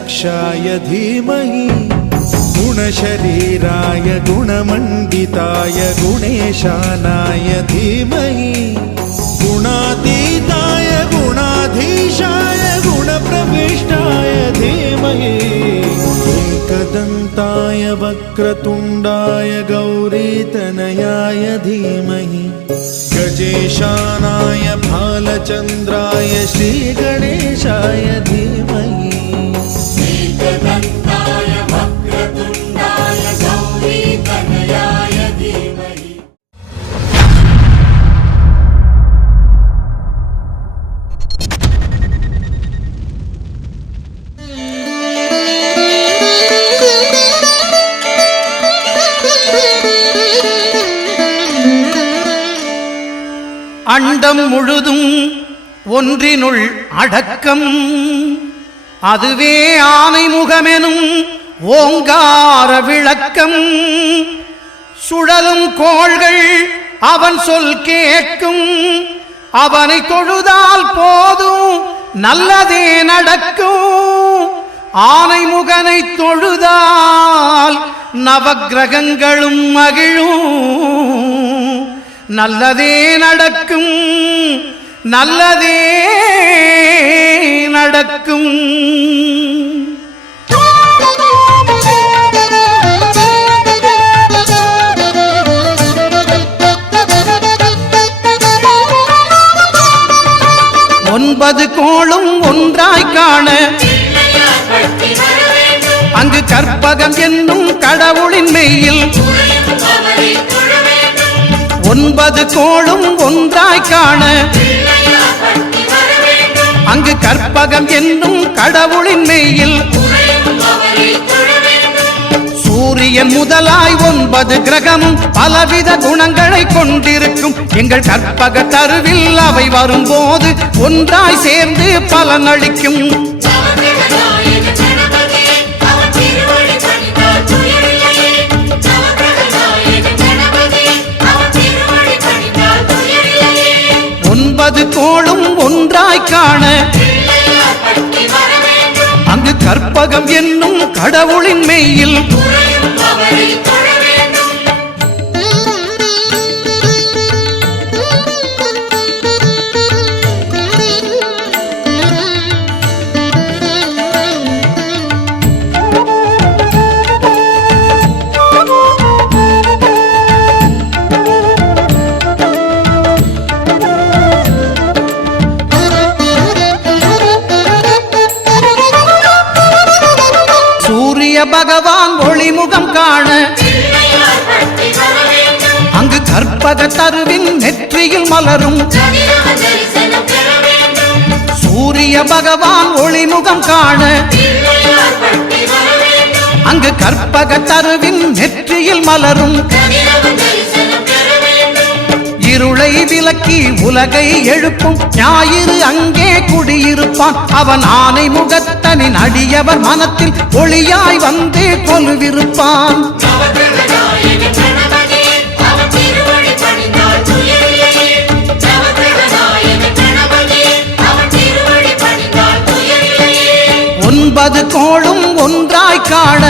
दक्षाय धीमहि गुणशरीराय गुणमण्डिताय गुणेशानाय धीमहि गुणातीताय गुणाधीशाय गुणप्रविष्टाय धीमहि एकदन्ताय वक्रतुण्डाय गौरीतनयाय धीमहि गजेशानाय भालचन्द्राय श्रीगणेशाय धीमहि एकदन्ताय वक्रतुण्डाय गौरीतनयाय धीमहि। அண்டம் முழுதும் ஒன்றினுள் அடக்கம் அதுவே ஆனை முகமெனும் ஓங்கார விளக்கம் சுழலும் கோள்கள் அவன் சொல் கேட்கும் அவனை தொழுதால் போதும் நல்லதே நடக்கும் ஆனை முகனை தொழுதால் நவக்கிரகங்களும் மகிழும் நல்லதே நடக்கும் நல்லதே நடக்கும். ஒன்பது கோளும் ஒன்றாய் காண அங்கு கற்பகம் என்னும் கடவுளின் மெய்யில் ஒன்பது கோளும் ஒன்றாய் காண அங்கு கற்பகம் என்னும் கடவுளின் மெய்யில் சூரியன் முதலாய் 9 கிரகமும் பலவித குணங்களை கொண்டிருக்கும் எங்கள் கற்பக தருவில் அவை வரும்போது ஒன்றாய் சேர்ந்து பலனளிக்கும். ஒன்பது கோளும் ஒன்றாய் காண அங்கு கற்பகம் என்னும் கடவுளின் மெய்யில் பகவான் ஒளிமுகம் காண அங்கு கற்பக தருவின் நெற்றியில் மலரும் சூரிய பகவான் ஒளிமுகம் காண அங்கு கற்பக தருவின் நெற்றியில் மலரும் இருளை விலக்கி உலகை எழுப்பும் ஞாயிறு அங்கே குடியிருப்பான் அவன் ஆனை முகத்தனின் அடியவர் மனத்தில் ஒளியாய் வந்து கொலுவிருப்பான். ஒன்பது கோளும் ஒன்றாய் காண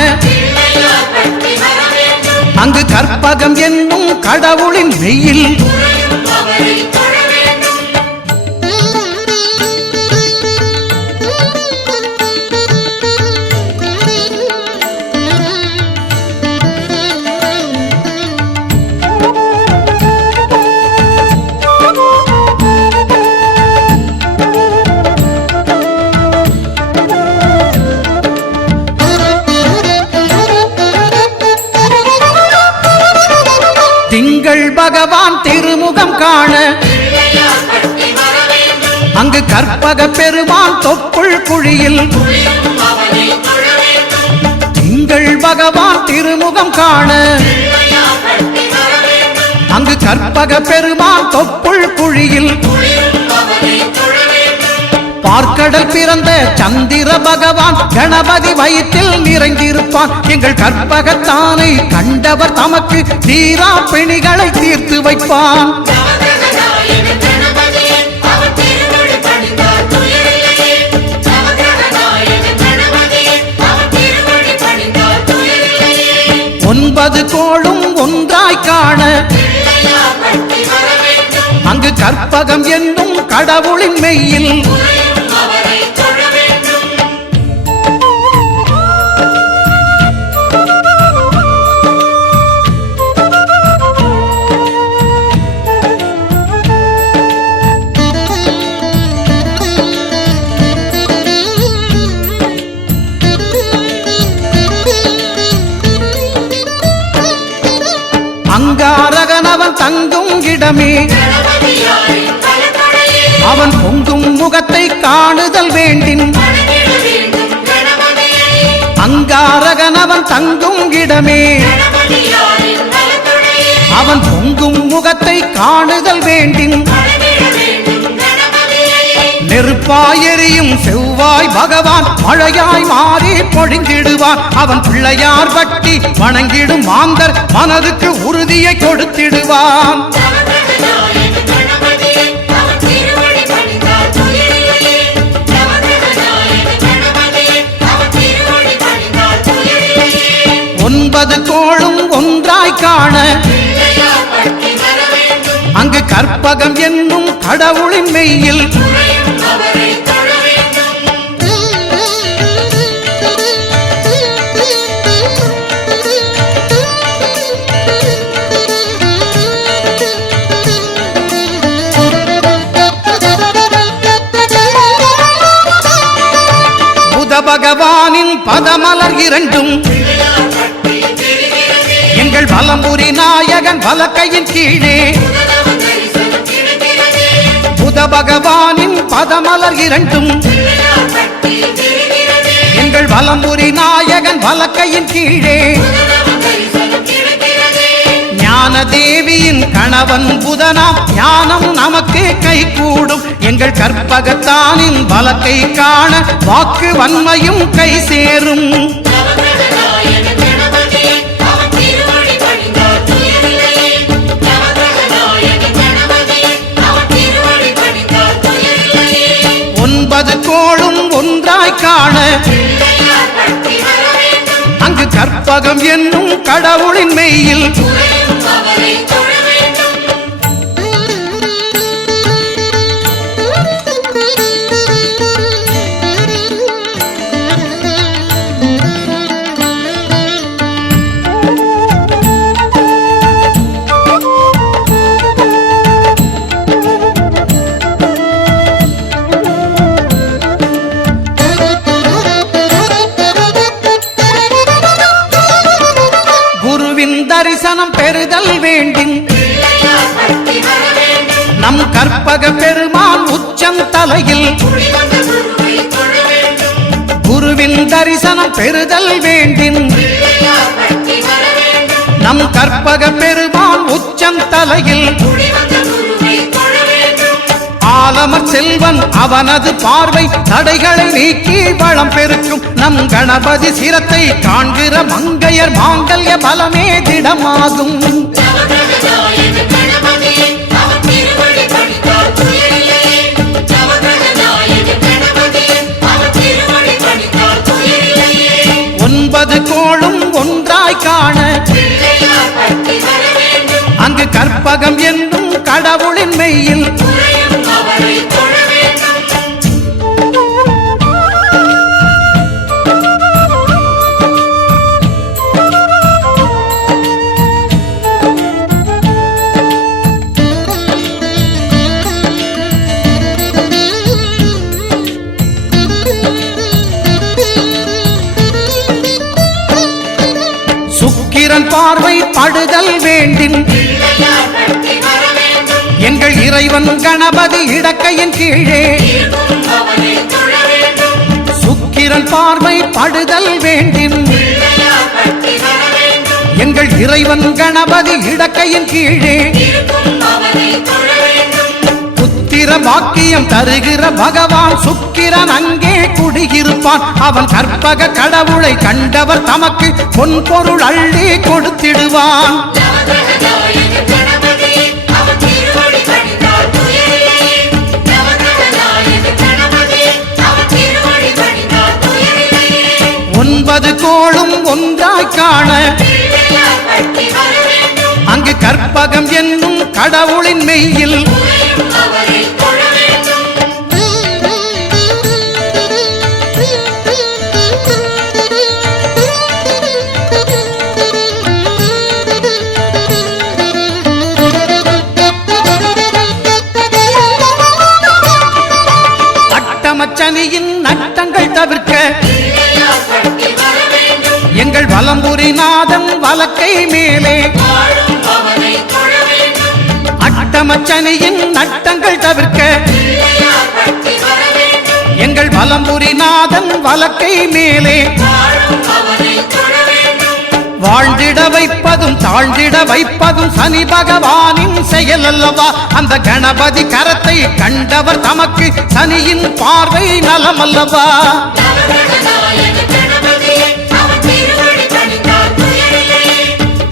அங்கு கற்பகம் என்னும் கடவுளின் மெய்யில் திங்கள் பகவான் திருமுகம் காண அங்கு கற்பக பெருமான் தொப்புள் குழியில் திங்கள் பகவான் திருமுகம் காண அங்கு கற்பக பெருமான் தொப்புள் குழியில் பார்க்கடல் பிறந்த சந்திர பகவான் கணபதி வயிற்றில் நிறைந்திருப்பான் எங்கள் கற்பகத்தானை கண்டவர் தமக்கு தீரா பிணிகளை தீர்த்து வைப்பான். 9 கோளும் ஒன்றாய் காண பிள்ளையார் பட்டி வர வேண்டும். அங்கு கற்பகம் என்னும் கடவுளின் மெய்யில் உறையும் அவரை தொழ வேண்டும். அங்காரகனவன் தங்கும் இடமே கணபதியாரின் பலப்படையே அவன் பொங்கும் முகத்தை காணுதல் வேண்டின் வணங்கிட வேண்டும் கணபதியை. அங்காரகனவன் தங்கும் இடமே கணபதியாரின் பலப்படையே அவன் பொங்கும் முகத்தை காணுதல் வேண்டின் வணங்கிட வேண்டும் கணபதியை. நெருப்பாய் எரியும் செவ்வாய் பகவான் மழையாய் மாறி பொழிந்திடுவான் அவன் பிள்ளையார் பட்டி வணங்கிடும் மாந்தர் மனதுக்கு உறுதியை கொடுத்திடுவான் நவகிரகநாயக கணபதியை அவர் திருவடி பணிந்தால் துயரில்லையே. நவகிரகநாயக கணபதியை அவர் திருவடி பணிந்தால் துயரில்லையே. 9 கோளும் ஒன்றாய் காண பிள்ளையார் பட்டி வர வேண்டும். அங்கு கற்பகம் என்னும் கடவுளின் மெய்யில் உறையும் அவரை தொழ வேண்டும். புத பகவானின் பதமலர் இரண்டும் பிள்ளையார் பட்டி தெரிகிறது. எங்கள் வலம்புரி நாயகன் வலக்கையின் கீழே புதனவ தரிசனம் கிடைக்கிறது. புத பகவானின் பதமலர் இரண்டும் பிள்ளையார் பட்டி தெரிகிறது. எங்கள் வலம்புரி நாயகன் வலக்கையின் கீழே புதனவ தரிசனம் கிடைக்கிறது. ஞான தேவியின் கணவன் புதனாம் ஞானம் நமக்கு கைகூடும் எங்கள் கற்பகத்தானின் வலக்கை காண வாக்கு வன்மையும் கை சேரும் நவகிரகநாயக கணபதியை அவர் திருவடி பணிந்தால் துயரில்லையே. நவகிரகநாயக கணபதியை அவர் திருவடி பணிந்தால் துயரில்லையே. 9 கோளும் ஒன்றாய் காண பிள்ளையார் பட்டி வர வேண்டும். அங்கு கற்பகம் என்னும் கடவுளின் மெய்யில் உறையும் அவரை தொழ வேண்டும். குருவின் தரிசனம் பெறுதல் வேண்டின் பிள்ளையார் பட்டி வர வேண்டும். நம் கற்பக பெருமான் உச்சம் தலையில் குடிவந்த குருவை தொழ வேண்டும். குருவின் தரிசனம் பெறுதல் வேண்டின் பிள்ளையார் பட்டி வர வேண்டும். நம் கற்பக பெருமான் உச்சம் தலையில் குடிவந்த குருவை தொழ வேண்டும். ஆலமர் செல்வன் அவனது பார்வை தடைகளை நீக்கி வளம் பெருக்கும் நம் கணபதி சிரத்தை காண்கிற மங்கையர் மாங்கல்ய பலமே திடமாகும் நவகிரகநாயக கணபதியை அவர் திருவடி பணிந்தால் துயரில்லையே. நவகிரகநாயக கணபதியை அவர் திருவடி பணிந்தால் துயரில்லையே. 9 கோளும் ஒன்றாய் காண பிள்ளையார் பட்டி வர வேண்டும். அங்கு கற்பகம் என்னும் கடவுளின் மெய்யில் உறையும் அவரை தொழ வேண்டும். சுக்கிரன் பார்வை படுதல் வேண்டின் பிள்ளையார் பட்டி வர வேண்டும். எங்கள் இறைவன் கணபதி இடக்கையின் கீழே இருக்கும் அவரை தொழ வேண்டும். சுக்கிரன் பார்வை படுதல் வேண்டின் பிள்ளையார் பட்டி வர வேண்டும். எங்கள் இறைவன் கணபதி இடக்கையின் கீழே இருக்கும் அவரை தொழ வேண்டும். புத்திர பாக்கியம் தருகிற பகவான் சுக்கிரன் அங்கே குடியிருப்பான் அவன் கற்பக கடவுளை கண்டவர் தமக்கு பொன்பொருள் அள்ளி கொடுத்திடுவான் நவகிரகநாயக கணபதியை அவர் திருவடி பணிந்தால் துயரில்லையே. நவகிரகநாயக கணபதியை அவர் திருவடி பணிந்தால் துயரில்லையே. 9 கோளும் ஒன்றாய் காண பிள்ளையார் கற்பகம் என்னும் கடவுளின் மெய்யில் உறையும் அவரை தொழ வேண்டும். அட்டமச்சனியின் நட்டங்கள் தவிர்க்க பிள்ளையார் பட்டி வர வேண்டும். எங்கள் வலம்புரிநாதன் வலக்கை மேலே வாழும் அவரை தொழ வேண்டும். அட்டமச்சனியின் நட்டங்கள் தவிர்க்க பிள்ளையார் பட்டி வர வேண்டும். எங்கள் வலம்புரிநாதன் வலக்கை மேலே வாழும் அவரை தொழ வேண்டும். வாழ்ந்திட வைப்பதும் தாழ்ந்திட வைப்பதும் சனி பகவானின் செயல் அல்லவா? அந்த கணபதி கரத்தை கண்டவர் தமக்கு சனியின் பார்வை நலம் அல்லவா? நவகிரகநாயக கணபதியே, அவன் திருவடி பணிந்தால் துயரில்லையே.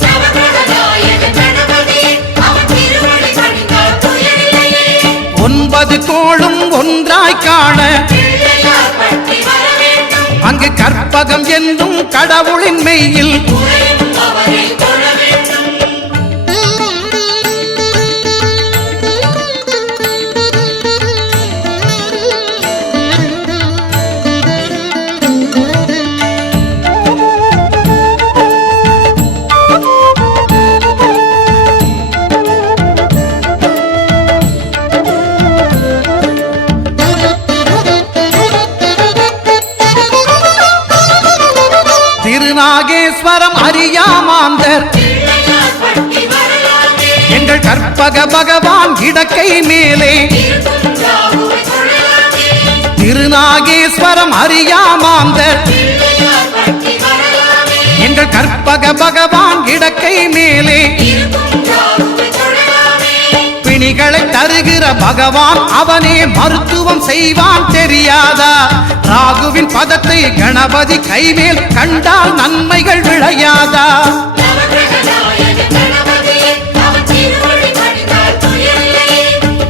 நவகிரகநாயக கணபதியே, அவன் திருவடி பணிந்தால் துயரில்லையே. 9 கோளும் ஒன்றாய் காண பிள்ளையார் பட்டி வர வேண்டும். அங்கு கற்பகம் என்னும் கடவுளின் மெய்யில் உறையும் அவரை தொழ வேண்டும். திருநாகேஸ்வரம் அறியாமாந்தர் பிள்ளையார் பட்டி வரலாமே. எங்கள் கற்பக பகவான் இடக்கை மேலே இருக்கும் ராகுவை தொழலாமே. திருநாகேஸ்வரம் அறியாமாந்தர் பிள்ளையார் பட்டி வரலாமே. எங்கள் கற்பக பகவான் இடக்கை மேலே இருக்கும் ராகுவை தொழலாமே. பிணிகளை தருகிற பகவான் அவனே மருத்துவம் செய்வான் தெரியாதா? ராகுவின் பதத்தை கணபதி கைமேல் கண்டால் நன்மைகள் விளையாதா? நவகிரகநாயக கணபதியே, அவன் திருவடி பணிந்தால் துயரில்லையே.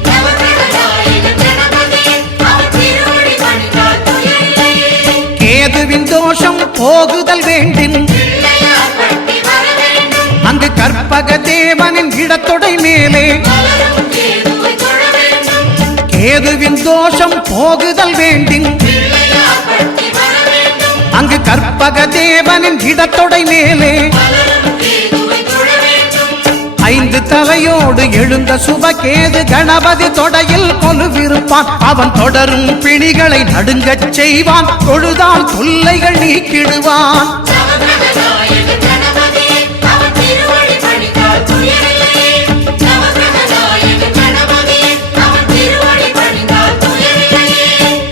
நவகிரகநாயக கணபதியே, அவன் திருவடி பணிந்தால் துயரில்லையே. கேதுவின் தோஷம் போகுதல் வேண்டின் பிள்ளையார் பட்டி வர வேண்டும். அங்கு கற்பக தேவனின் இடத்தொடை மேலே வளரும் கேதுவை தொழ வேண்டும். கேதுவின் தோஷம் போகுதல் வேண்டின் பிள்ளையார் பட்டி வர வேண்டும். அங்கு கற்பக தேவனின் இடத்தொடை மேலே வளரும் கேதுவை தொழ வேண்டும். 5 தலையோடு எழுந்த சுபகேது கணபதி தொடையில் கொலுவிருப்பான். அவன் தொடரும் பிணிகளை நடுங்கச் செய்வான். தொழுதால் தொல்லைகள் நீக்கிடுவான். நவகிரகநாயக கணபதியே, அவன் திருவடி பணிந்தால் துயரில்லையே. நவகிரகநாயக கணபதியே, அவன் திருவடி பணிந்தால் துயரில்லையே.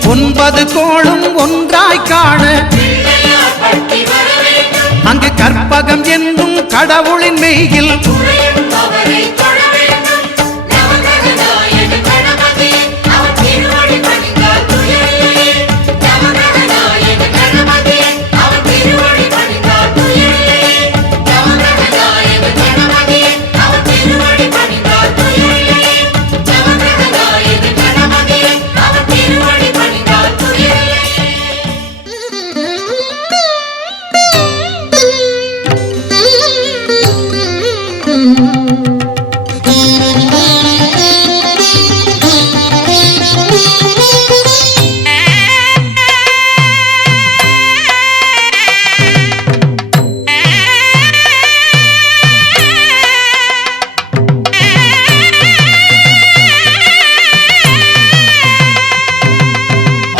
9 கோளும் ஒன்றாய் காண பிள்ளையார் பட்டி வர வேண்டும். அங்கு கற்பகம் என்னும் கடவுளின் மெய்யில் உறையும் அவரை தொழ வேண்டும். நவகிரகநாயக கணபதியே, அவன் திருவடி பணிந்தால் துயரில்லையே. நவகிரகநாயக கணபதியே, அவன் திருவடி பணிந்தால் துயரில்லையே. நவகிரகநாயக கணபதியே, அவன் திருவடி பணிந்தால் துயரில்லையே. நவகிரகநாயக கணபதியே, அவன் திருவடி பணிந்தால் துயரில்லையே.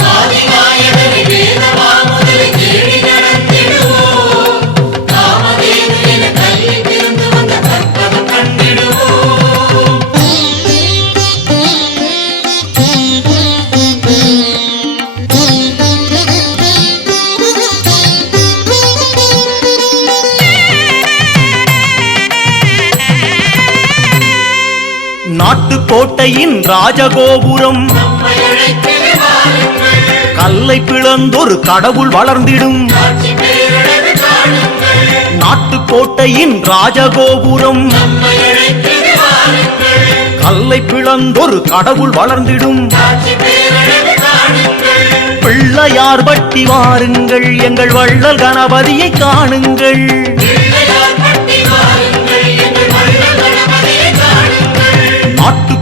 ஆதிநாயகனை வேதமாமுதலை தேடி நடந்திடுவோம். காமதேனு என கல்வி பிறந்து வந்த கற்பகம் கண்டிடுவோம். நாட்டுக்கோட்டையின் ராஜகோபுரம் நம்மை அழைத்திட வாருங்கள். கல்லை பிளந்தொரு கடவுள் வளர்ந்திடும். காட்சி பேரழகு காணுங்கள். நாட்டுக்கோட்டையின் ராஜகோபுரம் நம்மை அழைத்திட வாருங்கள். கல்லை பிளந்தொரு கடவுள் வளர்ந்திடும். காட்சி பேரழகு காணுங்கள். பிள்ளையார் பட்டி வாருங்கள், எங்கள் வள்ளல் கணபதியை காணுங்கள். பிள்ளையார் பட்டி வாருங்கள், எங்கள் வள்ளல் கணபதியை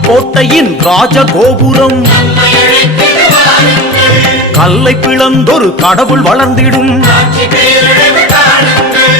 நாட்டுக்கோட்டையின் ராஜகோபுரம் நம்மை அழைக்கிறது வாருங்கள். கல்லை பிளந்தொரு கடவுள் வளர்ந்திடும் ஆட்சி பேரழகு காணுங்கள்.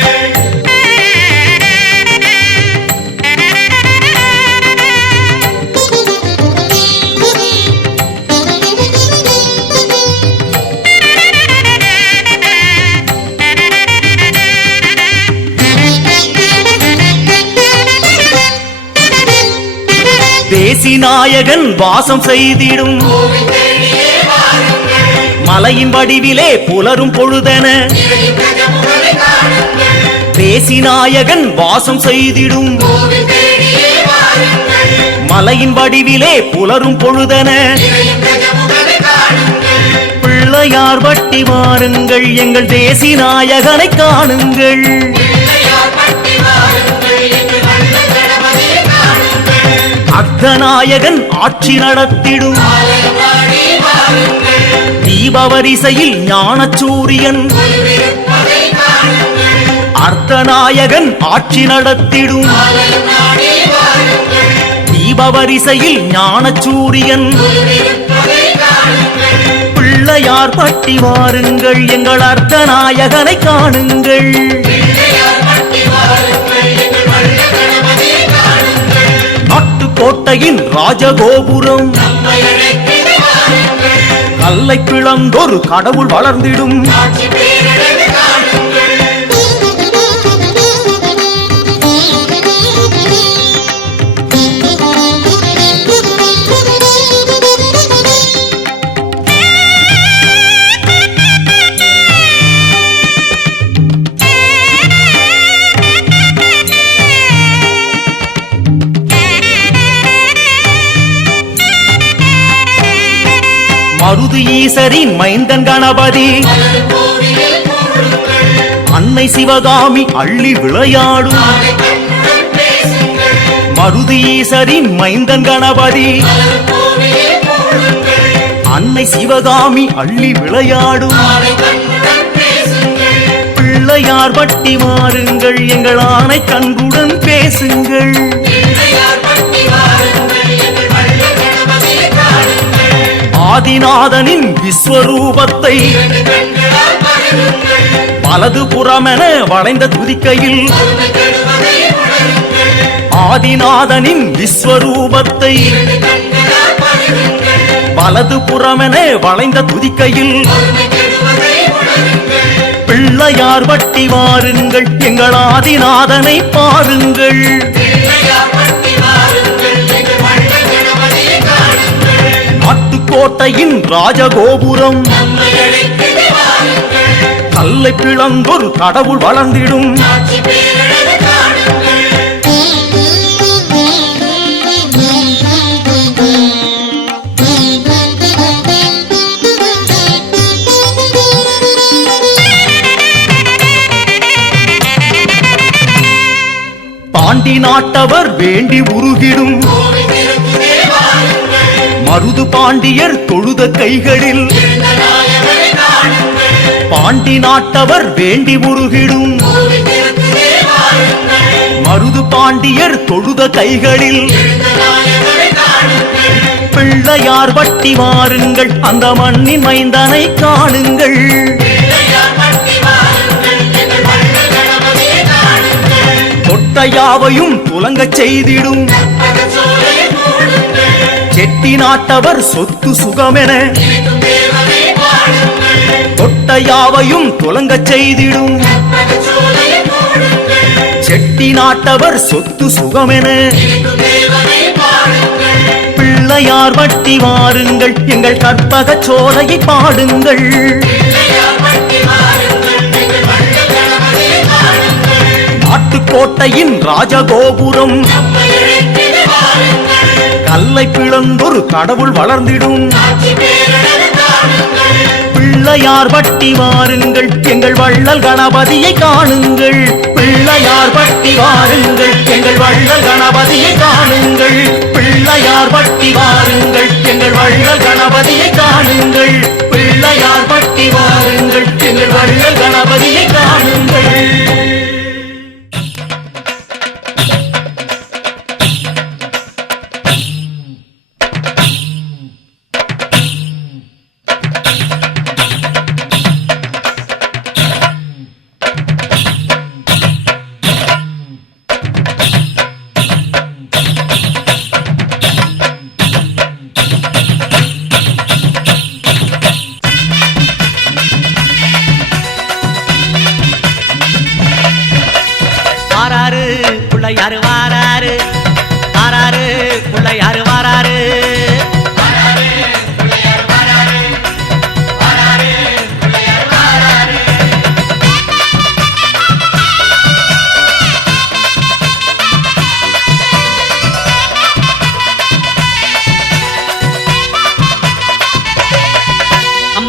தேசிநாயகன் வாசம் செய்திடும் கோவில் தேடியே வாருங்கள். மலையின் வடிவிலே புலரும் பொழுதென நிறையும் கஜமுகனை காணுங்கள். தேசிநாயகன் வாசம் செய்திடும் கோவில் தேடியே வாருங்கள். மலையின் வடிவிலே புலரும் பொழுதென நிறையும் கஜமுகனை காணுங்கள். பிள்ளையார் வட்டி வாருங்கள் எங்கள் தேசிநாயகனை காணுங்கள் பிள்ளையார் பட்டி வாருங்கள். எங்கள் வள்ளல் கணபதியை காணுங்கள். அர்த்தநாயகன் ஆட்சி நடத்திடும் ஆலயம் நாடி வாருங்கள். தீபவரிசையில் ஞானச்சூரியன் கொலுவிருப்பதை காணுங்கள். அர்த்தநாயகன் ஆட்சி நடத்திடும் ஆலயம் நாடி வாருங்கள். தீபவரிசையில் ஞானச்சூரியன் கொலுவிருப்பதை காணுங்கள். பிள்ளையார் பட்டி வாருங்கள் எங்கள் அர்த்தநாயகனை காணுங்கள் பிள்ளையார் பட்டி வாருங்கள். எங்கள் வள்ளல் கணபதியை காணுங்கள். நாட்டுக்கோட்டையின் ராஜகோபுரம் நம்மை அழைக்கிறது வாருங்கள். கல்லை பிளந்தொரு கடவுள் வளர்ந்திடும் ஆட்சி பேரழகு காணுங்கள். மருது ஈசரின் மைந்தன் கணபதி மலர் கோவிலில் கூடுங்கள். அன்னை சிவகாமி அள்ளி விளையாடும் ஆனை கண்ணுடன் பேசுங்கள். மருது ஈசரின் மைந்தன் கணபதி மலர் கோவிலில் கூடுங்கள். அன்னை சிவகாமி அள்ளி விளையாடும் ஆனை கண்ணுடன் பேசுங்கள். பிள்ளையார் வட்டி வாருங்கள் எங்கள் ஆணை கண்குடன் பேசுங்கள் பிள்ளையார் பட்டி வாருங்கள். எங்கள் வள்ளல் கணபதியை காணுங்கள். ஆதிநாதனின் விஸ்வரூபத்தை இரண்டு கண்களால் பருகுங்கள். வலது புறமென வளைந்த துதிக்கையில் பொறுமை கெடுவதை உணருங்கள். ஆதிநாதனின் விஸ்வரூபத்தை இரண்டு கண்களால் பருகுங்கள். வலது புறமென வளைந்த துதிக்கையில் பொறுமை கெடுவதை உணருங்கள். பிள்ளையார் வட்டி வாருங்கள் எங்கள் ஆதிநாதனை பாருங்கள் பிள்ளையார் பட்டி வாருங்கள். எங்கள் வள்ளல் கணபதியை காணுங்கள். நாட்டுக்கோட்டையின் ராஜகோபுரம் நம்மை அழைக்கிறது வாருங்கள். கல்லை பிளந்தொரு கடவுள் வளர்ந்திடும் ஆட்சி பேரழகு காணுங்கள். பாண்டி நாட்டவர் வேண்டி உருகிடும் கோவில் திருக்குதே வாருங்கள். மருது பாண்டியர் தொழுத கைகளில் இருந்த நாயகனை காணுங்கள். பாண்டி நாட்டவர் வேண்டி உருகிடும் கோவில் திருக்குதே வாருங்கள். மருது பாண்டியர் தொழுத கைகளில் இருந்த நாயகனை காணுங்கள். பிள்ளையார் வட்டி வாருங்கள் அந்த மண்ணின் மைந்தனை காணுங்கள் பிள்ளையார் பட்டி வாருங்கள். எங்கள் வள்ளல் கணபதியை காணுங்கள். தொட்டையாவையும் துலங்கச் செய்திடும் பதச்சோலையில் கூடுங்கள். செட்டி நாட்டவர் சொத்து சுகமென இருக்கும் தேவனை பாடுங்கள். தொட்டையாவையும் துலங்கச் செய்திடும் பதச்சோலையில் கூடுங்கள். செட்டி நாட்டவர் சொத்து சுகமென இருக்கும் தேவனை பாடுங்கள். பிள்ளையார் வட்டி வாருங்கள் எங்கள் கற்பகச் சோலையை பாடுங்கள் பிள்ளையார் பட்டி வாருங்கள். எங்கள் வள்ளல் கணபதியை காணுங்கள். நாட்டுக்கோட்டையின் ராஜகோபுரம் நம்மை அழைக்கிறது வாருங்கள். கல்லை பிளந்தொரு கடவுள் வளர்ந்திடும் ஆட்சி பேரழகு காணுங்கள். பிள்ளையார் வட்டி வாருங்கள் எங்கள் வள்ளல் கணபதியை காணுங்கள் பிள்ளையார் வட்டி வாருங்கள் எங்கள் வள்ளல் கணபதியை காணுங்கள் பிள்ளையார் வட்டி வாருங்கள் எங்கள் வள்ளல் கணபதியை காணுங்கள் பிள்ளையார் வட்டி வாருங்கள் எங்கள் வள்ளல் கணபதியை காணுங்கள்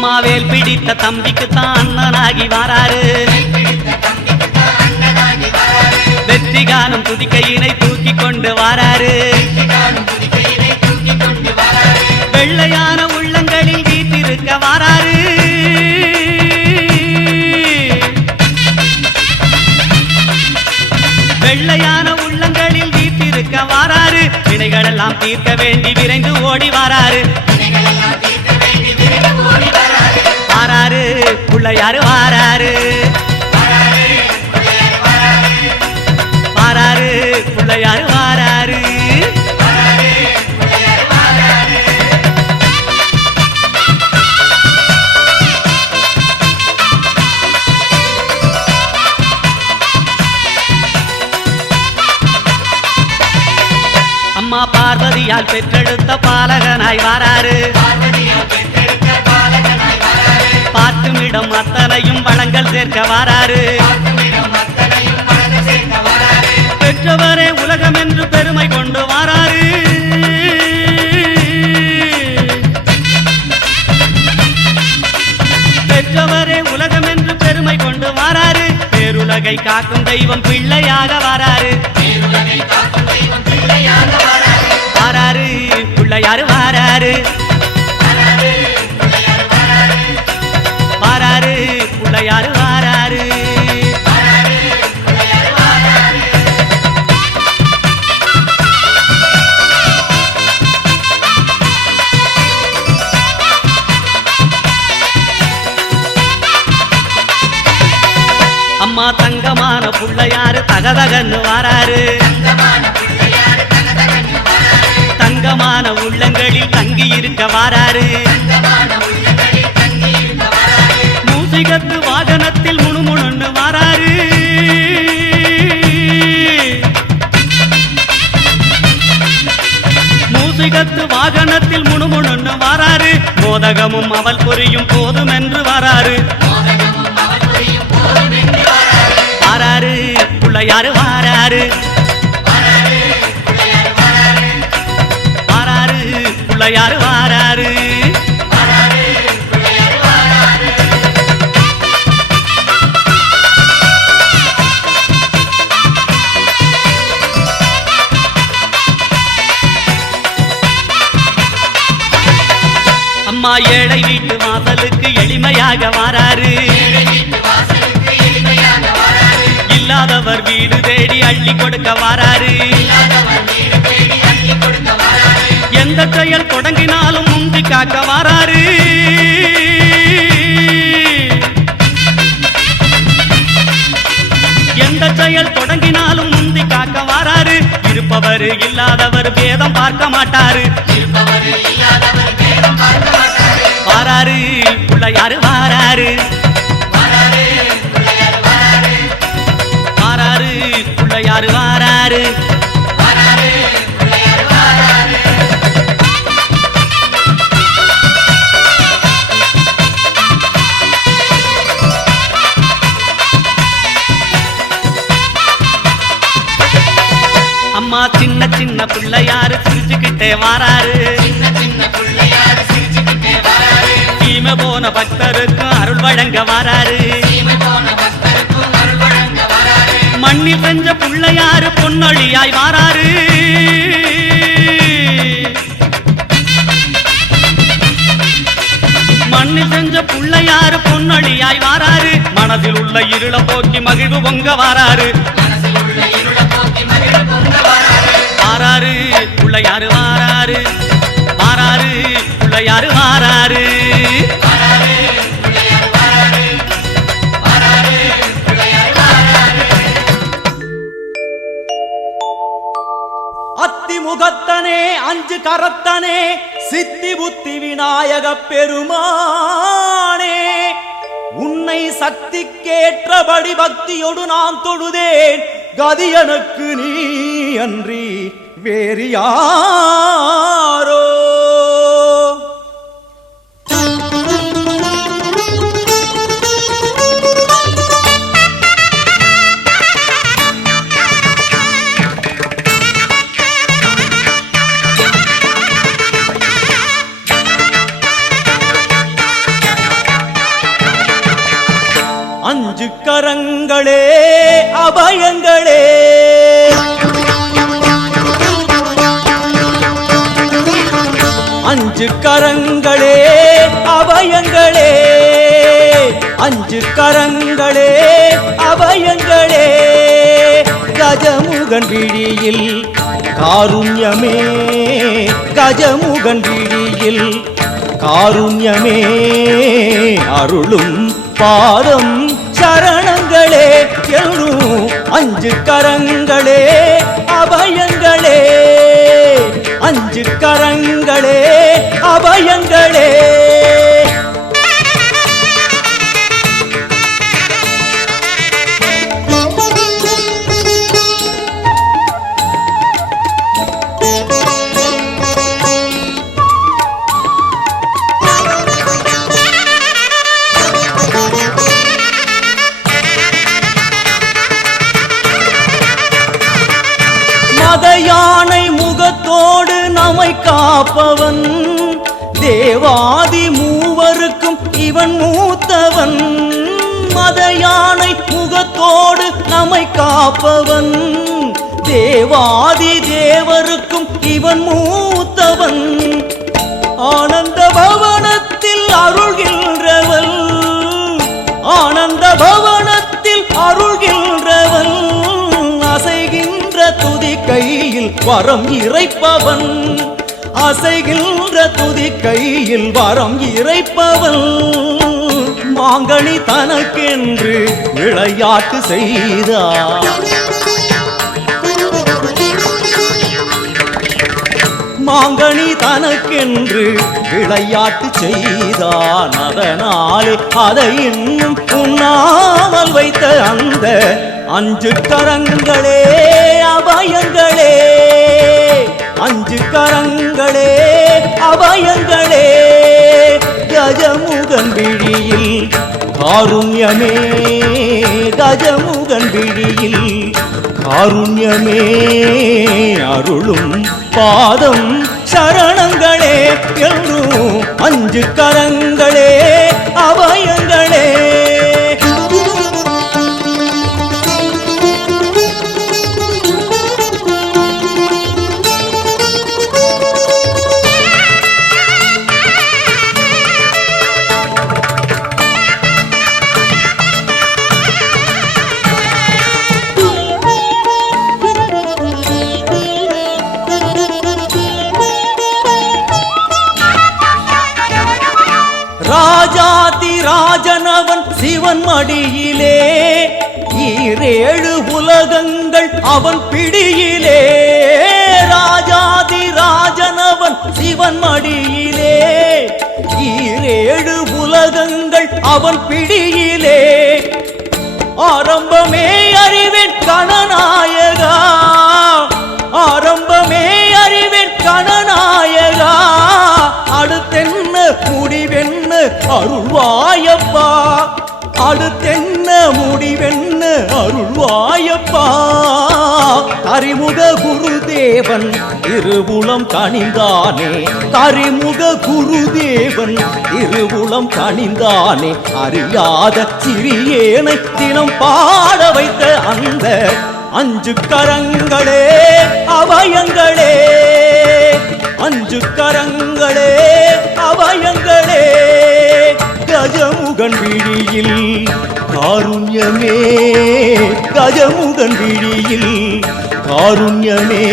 அம்மாவேல் பிடித்த தம்பிக்கு தான் அண்ணனாகி வாராரு வெற்றி காணும் துதிக்கையினை தூக்கி கொண்டு வாராரு வெள்ளையான உள்ளங்களில் வீட்டிருக்க வாராரு வெள்ளையான உள்ளங்களில் வீட்டிருக்க வாராரு வினைகளெல்லாம் தீர்க்க வேண்டி விரைந்து ஓடி வாராரு வாராரு பிள்ளையாரு வாராரு வாராரு பிள்ளையாரு வாராரு அம்மா பார்வதியால் பெற்றெடுத்த பாலகனாய் வாராரு பார்க்குமிடம் அத்தனையும் வளங்கள் சேர்க்க வாராரு பெற்றவரே உலகம் என்று பெருமை கொண்டு வாராரு பெற்றவரே உலகம் என்று பெருமை கொண்டு வாராரு பேருலகை காக்கும் தெய்வம் பிள்ளையாக வாராரு வாராரு பிள்ளையாரு வாராரு வாராரு பிள்ளையாரு வாராரு அம்மா தங்கமான பிள்ளையாரு தகதகன்னு வாராரு தங்கமான உள்ளங்களில் தங்கி இருக்க வாராரு மூசிகத்து வாகனத்தில் முணுமுணுன்னு வாராரு மூசிகத்து வாகனத்தில் முணுமுணுன்னு வாராரு மோதகமும் அவள் புரியும் போதும் என்று வாராரு வாராரு பிள்ளையாரு வாராரு வாராரு பிள்ளையாரு வாராரு அம்மா ஏழை வீட்டு வாசலுக்கு எளிமையாக வாராரு இல்லாதவர் வீடு தேடி அள்ளி கொடுக்க வாராரு எந்த செயல் தொடங்கினாலும் முந்தி காக்க வாராரு எந்த செயல் தொடங்கினாலும் முந்தி காக்க வாராரு இருப்பவர் இல்லாதவர் பேதம் பார்க்க மாட்டாரு வாராரு பிள்ளையாரு வாராரு வாராரு பிள்ளையாரு வாராரு அம்மா சின்ன சின்ன பிள்ளையாரு சிரிச்சுக்கிட்டே வாராரு தீமை போன பக்தருக்கும் அருள் வழங்க வாராரு மண்ணில் செஞ்ச பிள்ளையாரு பொன்னொழியாய் வாராரு மண்ணில் செஞ்ச பிள்ளையாரு பொன்னொழியாய் வாராரு மனதில் உள்ள இருள போக்கி மகிழ்வு பொங்க வாராரு வாராரு பிள்ளையாரு வாராரு வாராரு பிள்ளையாரு வாராரு அத்திமுகத்தனே அஞ்சு கரத்தனே சித்தி புத்தி விநாயக பெருமானே உன்னை சக்திக்கேற்றபடி பக்தியோடு நான் தொழுதேன் கதி எனக்கு நீ அன்றி வேறு யாரோ அஞ்சு கரங்களே அபயங்களே அஞ்சு கரங்களே அபயங்களே அஞ்சு கரங்களே அபயங்களே கஜமுகன் விழியில் காருண்யமே கஜமுகன் விழியில் காருண்யமே அருளும் பாதம் சரணங்களே எழும் அஞ்சு கரங்களே அபயங்களே அஞ்சு கரங்களே அபயங்களே யானை முகத்தோடு நம்மை காப்பவன் தேவாதி மூவருக்கும் இவன் மூத்தவன் மத யானை முகத்தோடு நம்மை காப்பவன் தேவாதி தேவருக்கும் இவன் மூத்தவன் ஆனந்த பவனத்தில் அருள்கின்றவன் ஆனந்த பவனத்தில் அருள்கின்றவன் அசைகின்ற துதி கையில் வரம் இறைப்பவன் அசைகின்ற துதி கையில் வரம் இறைப்பவன் மாங்கனி தனக்கென்று விளையாட்டு செய்தார் மாங்கனி தனக்கென்று விளையாட்டு செய்தான் அதனாலே அதை இன்னும் உண்ணாமல் வைத்த அந்த அஞ்சு கரங்களே அபயங்களே அஞ்சு கரங்களே அபயங்களே கஜமுகன் விழியில் காருண்யமே கஜமுகன் விழியில் காருண்யமே அருளும் பாதம் சரணங்களே என்றும் அஞ்சு கரங்களே அபயங்களே ராஜாதி ராஜனவன் சிவன் மடியிலே ஈரேழு உலகங்கள் அவன் பிடியிலே ராஜாதி ராஜனவன் சிவன் மடியிலே ஈரேழு உலகங்கள் அவன் பிடியிலே ஆரம்பமே அறிவேன் கணநாயகா ஆரம்பமே அறிவேன் கணநாயகா அடுத்தென்ன முடிவென்ன அருள்வாயப்பா அடுத்தென்ன முடிவென்ன அருள்வாயப்பா கரிமுக குருதேவன் இருபுலம் கனிந்தானே கரிமுக குருதேவன் இருபுலம் கனிந்தானே அறியாத சிறியேனை தினம் பாட வைத்த அந்த அஞ்சு கரங்களே அபயங்களே அஞ்சு கரங்களே அபயங்களே கஜமுகன் விழியில் காருண்யமே கஜமுகன் விழியில் காருண்யமே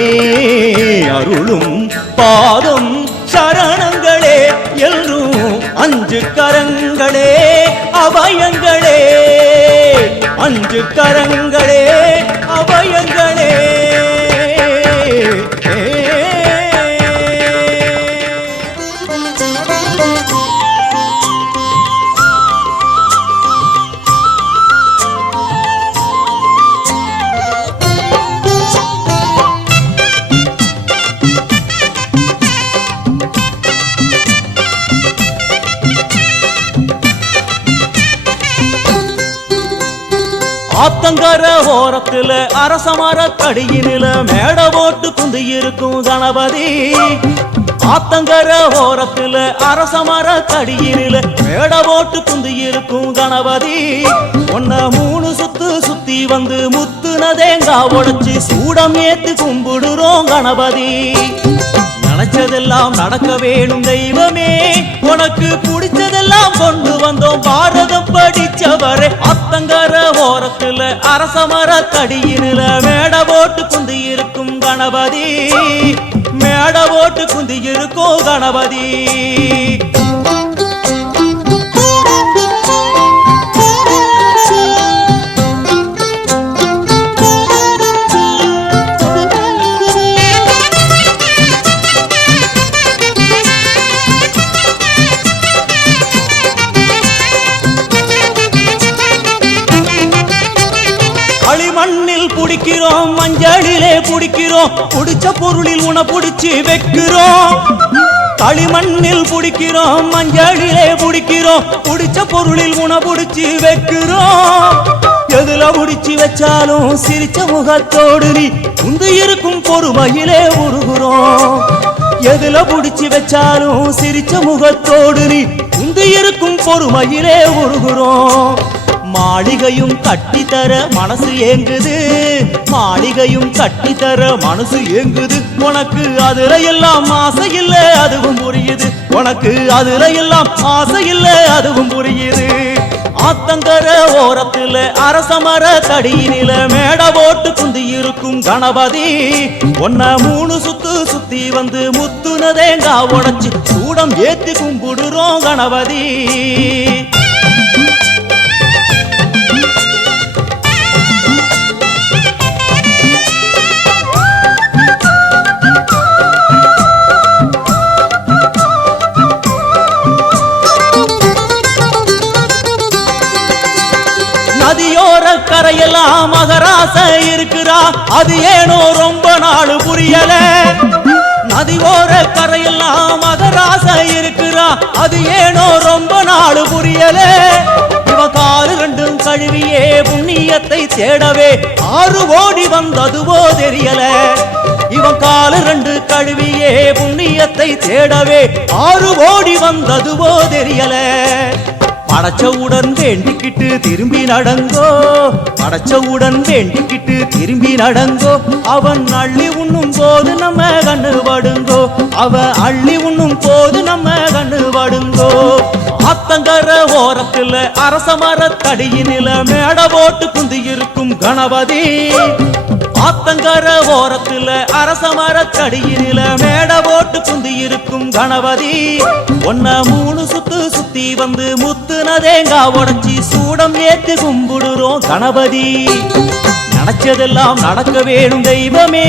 அருளும் பாதம் சரணங்களே என்றும் அஞ்சு கரங்களே அபயங்களே அஞ்சு கரங்களே அபயங்களே ஆத்தங்கர ஓரத்துல அரசமர கடியினில மேட போட்டு குந்தி இருக்கும் கணபதி. ஆத்தங்கர ஓரத்துல அரசமர கடியினில மேட போட்டு குந்தி இருக்கும் கணபதி. ஒன்ன 3 சுத்து சுத்தி வந்து முத்துன தேங்காய் உடைச்சு சூடம் ஏத்து கும்பிடுறோம் கணபதி. நினைச்சதெல்லாம் நடக்க வேணும் தெய்வமே, உனக்கு பிடிச்சதெல்லாம் கொண்டு வந்தோம் பாரதம் படிச்சவரே. அத்தங்கர ஓரத்துல அரசமர கடியினில மேட போட்டு குந்தி இருக்கும் கணபதி. மேட போட்டு குந்தி இருக்கும் கணபதி. களிமண்ணில் புடிக்கிறோம், மஞ்சளிலே புடிக்கிறோம், புடிச்ச பொருளில் உன புடிச்சு வைக்கிறோம். களிமண்ணில் புடிக்கிறோம், மஞ்சளிலே புடிக்கிறோம், புடிச்ச பொருளில் உன புடிச்சு வைக்கிறோம். எதுல புடிச்சு வச்சாலும் சிரிச்ச முகத்தோடு நீ உந்து இருக்கும் பொறுமையிலே உருகுறோம். எதுல புடிச்சு வச்சாலும் சிரிச்ச முகத்தோடு நீ உந்து இருக்கும் பொறுமையிலே உருகுறோம். மாளிகையும் கட்டித்தர மனசு ஏங்குது, மாளிகையும் கட்டித்தர மனசு ஏங்குது. உனக்கு அதுல எல்லாம் ஆசை இல்ல அதுவும் புரியுது, உனக்கு அதுல எல்லாம் ஆசை இல்ல அதுவும் புரியுது. ஆத்தங்கர ஓரத்துல அரசமர தடியினில மேட போட்டு குந்தி இருக்கும் கணபதி. ஒன்ன 3 சுத்து சுத்தி வந்து முத்துன தேங்காய் உடைச்சு சூடம் ஏத்தி கும்பிடுறோம் கணபதி. நதியோர கரையெல்லாம் மகராச இருக்கிறா, அது ஏனோ ரொம்ப நாள் புரியல. நதியோர கரையெல்லாம் மகராச இருக்கிறா, அது ஏனோ ரொம்ப நாள் புரியல. இவ காலு 2 கழுவியே புண்ணியத்தை தேடவே 6 ஓடி வந்ததுவோ தெரியல. இவன் காலு 2 கழுவியே புண்ணியத்தை தேடவே 6 ஓடி வந்ததுவோ தெரியல. படைச்சவுடன் வேண்டிக்கிட்டு திரும்பி நடங்கோ, படைச்சவுடன் வேண்டிக்கிட்டு திரும்பி நடங்கோ. அவன் அள்ளி உண்ணும் போது நம்ம கண்ணு படுங்கோ, அவ அள்ளி உண்ணும் போது நம்ம கண்ணு படுங்கோ. ஆத்தங்கர ஓரத்துல அரசமர தடியினில மேட போட்டு குந்தி இருக்கும் கணபதி. ஆத்தங்கர ஓரத்துல அரசமர தடியினில மேட போட்டு குந்தி இருக்கும் கணபதி. ஒன்ன 3 சுத்து சுத்தி வந்து முத்துன தேங்காய் உடைச்சி சூடம் ஏத்தி கும்பிடுறோம் கணபதி. நினைச்சதெல்லாம் நடக்க வேணும் தெய்வமே,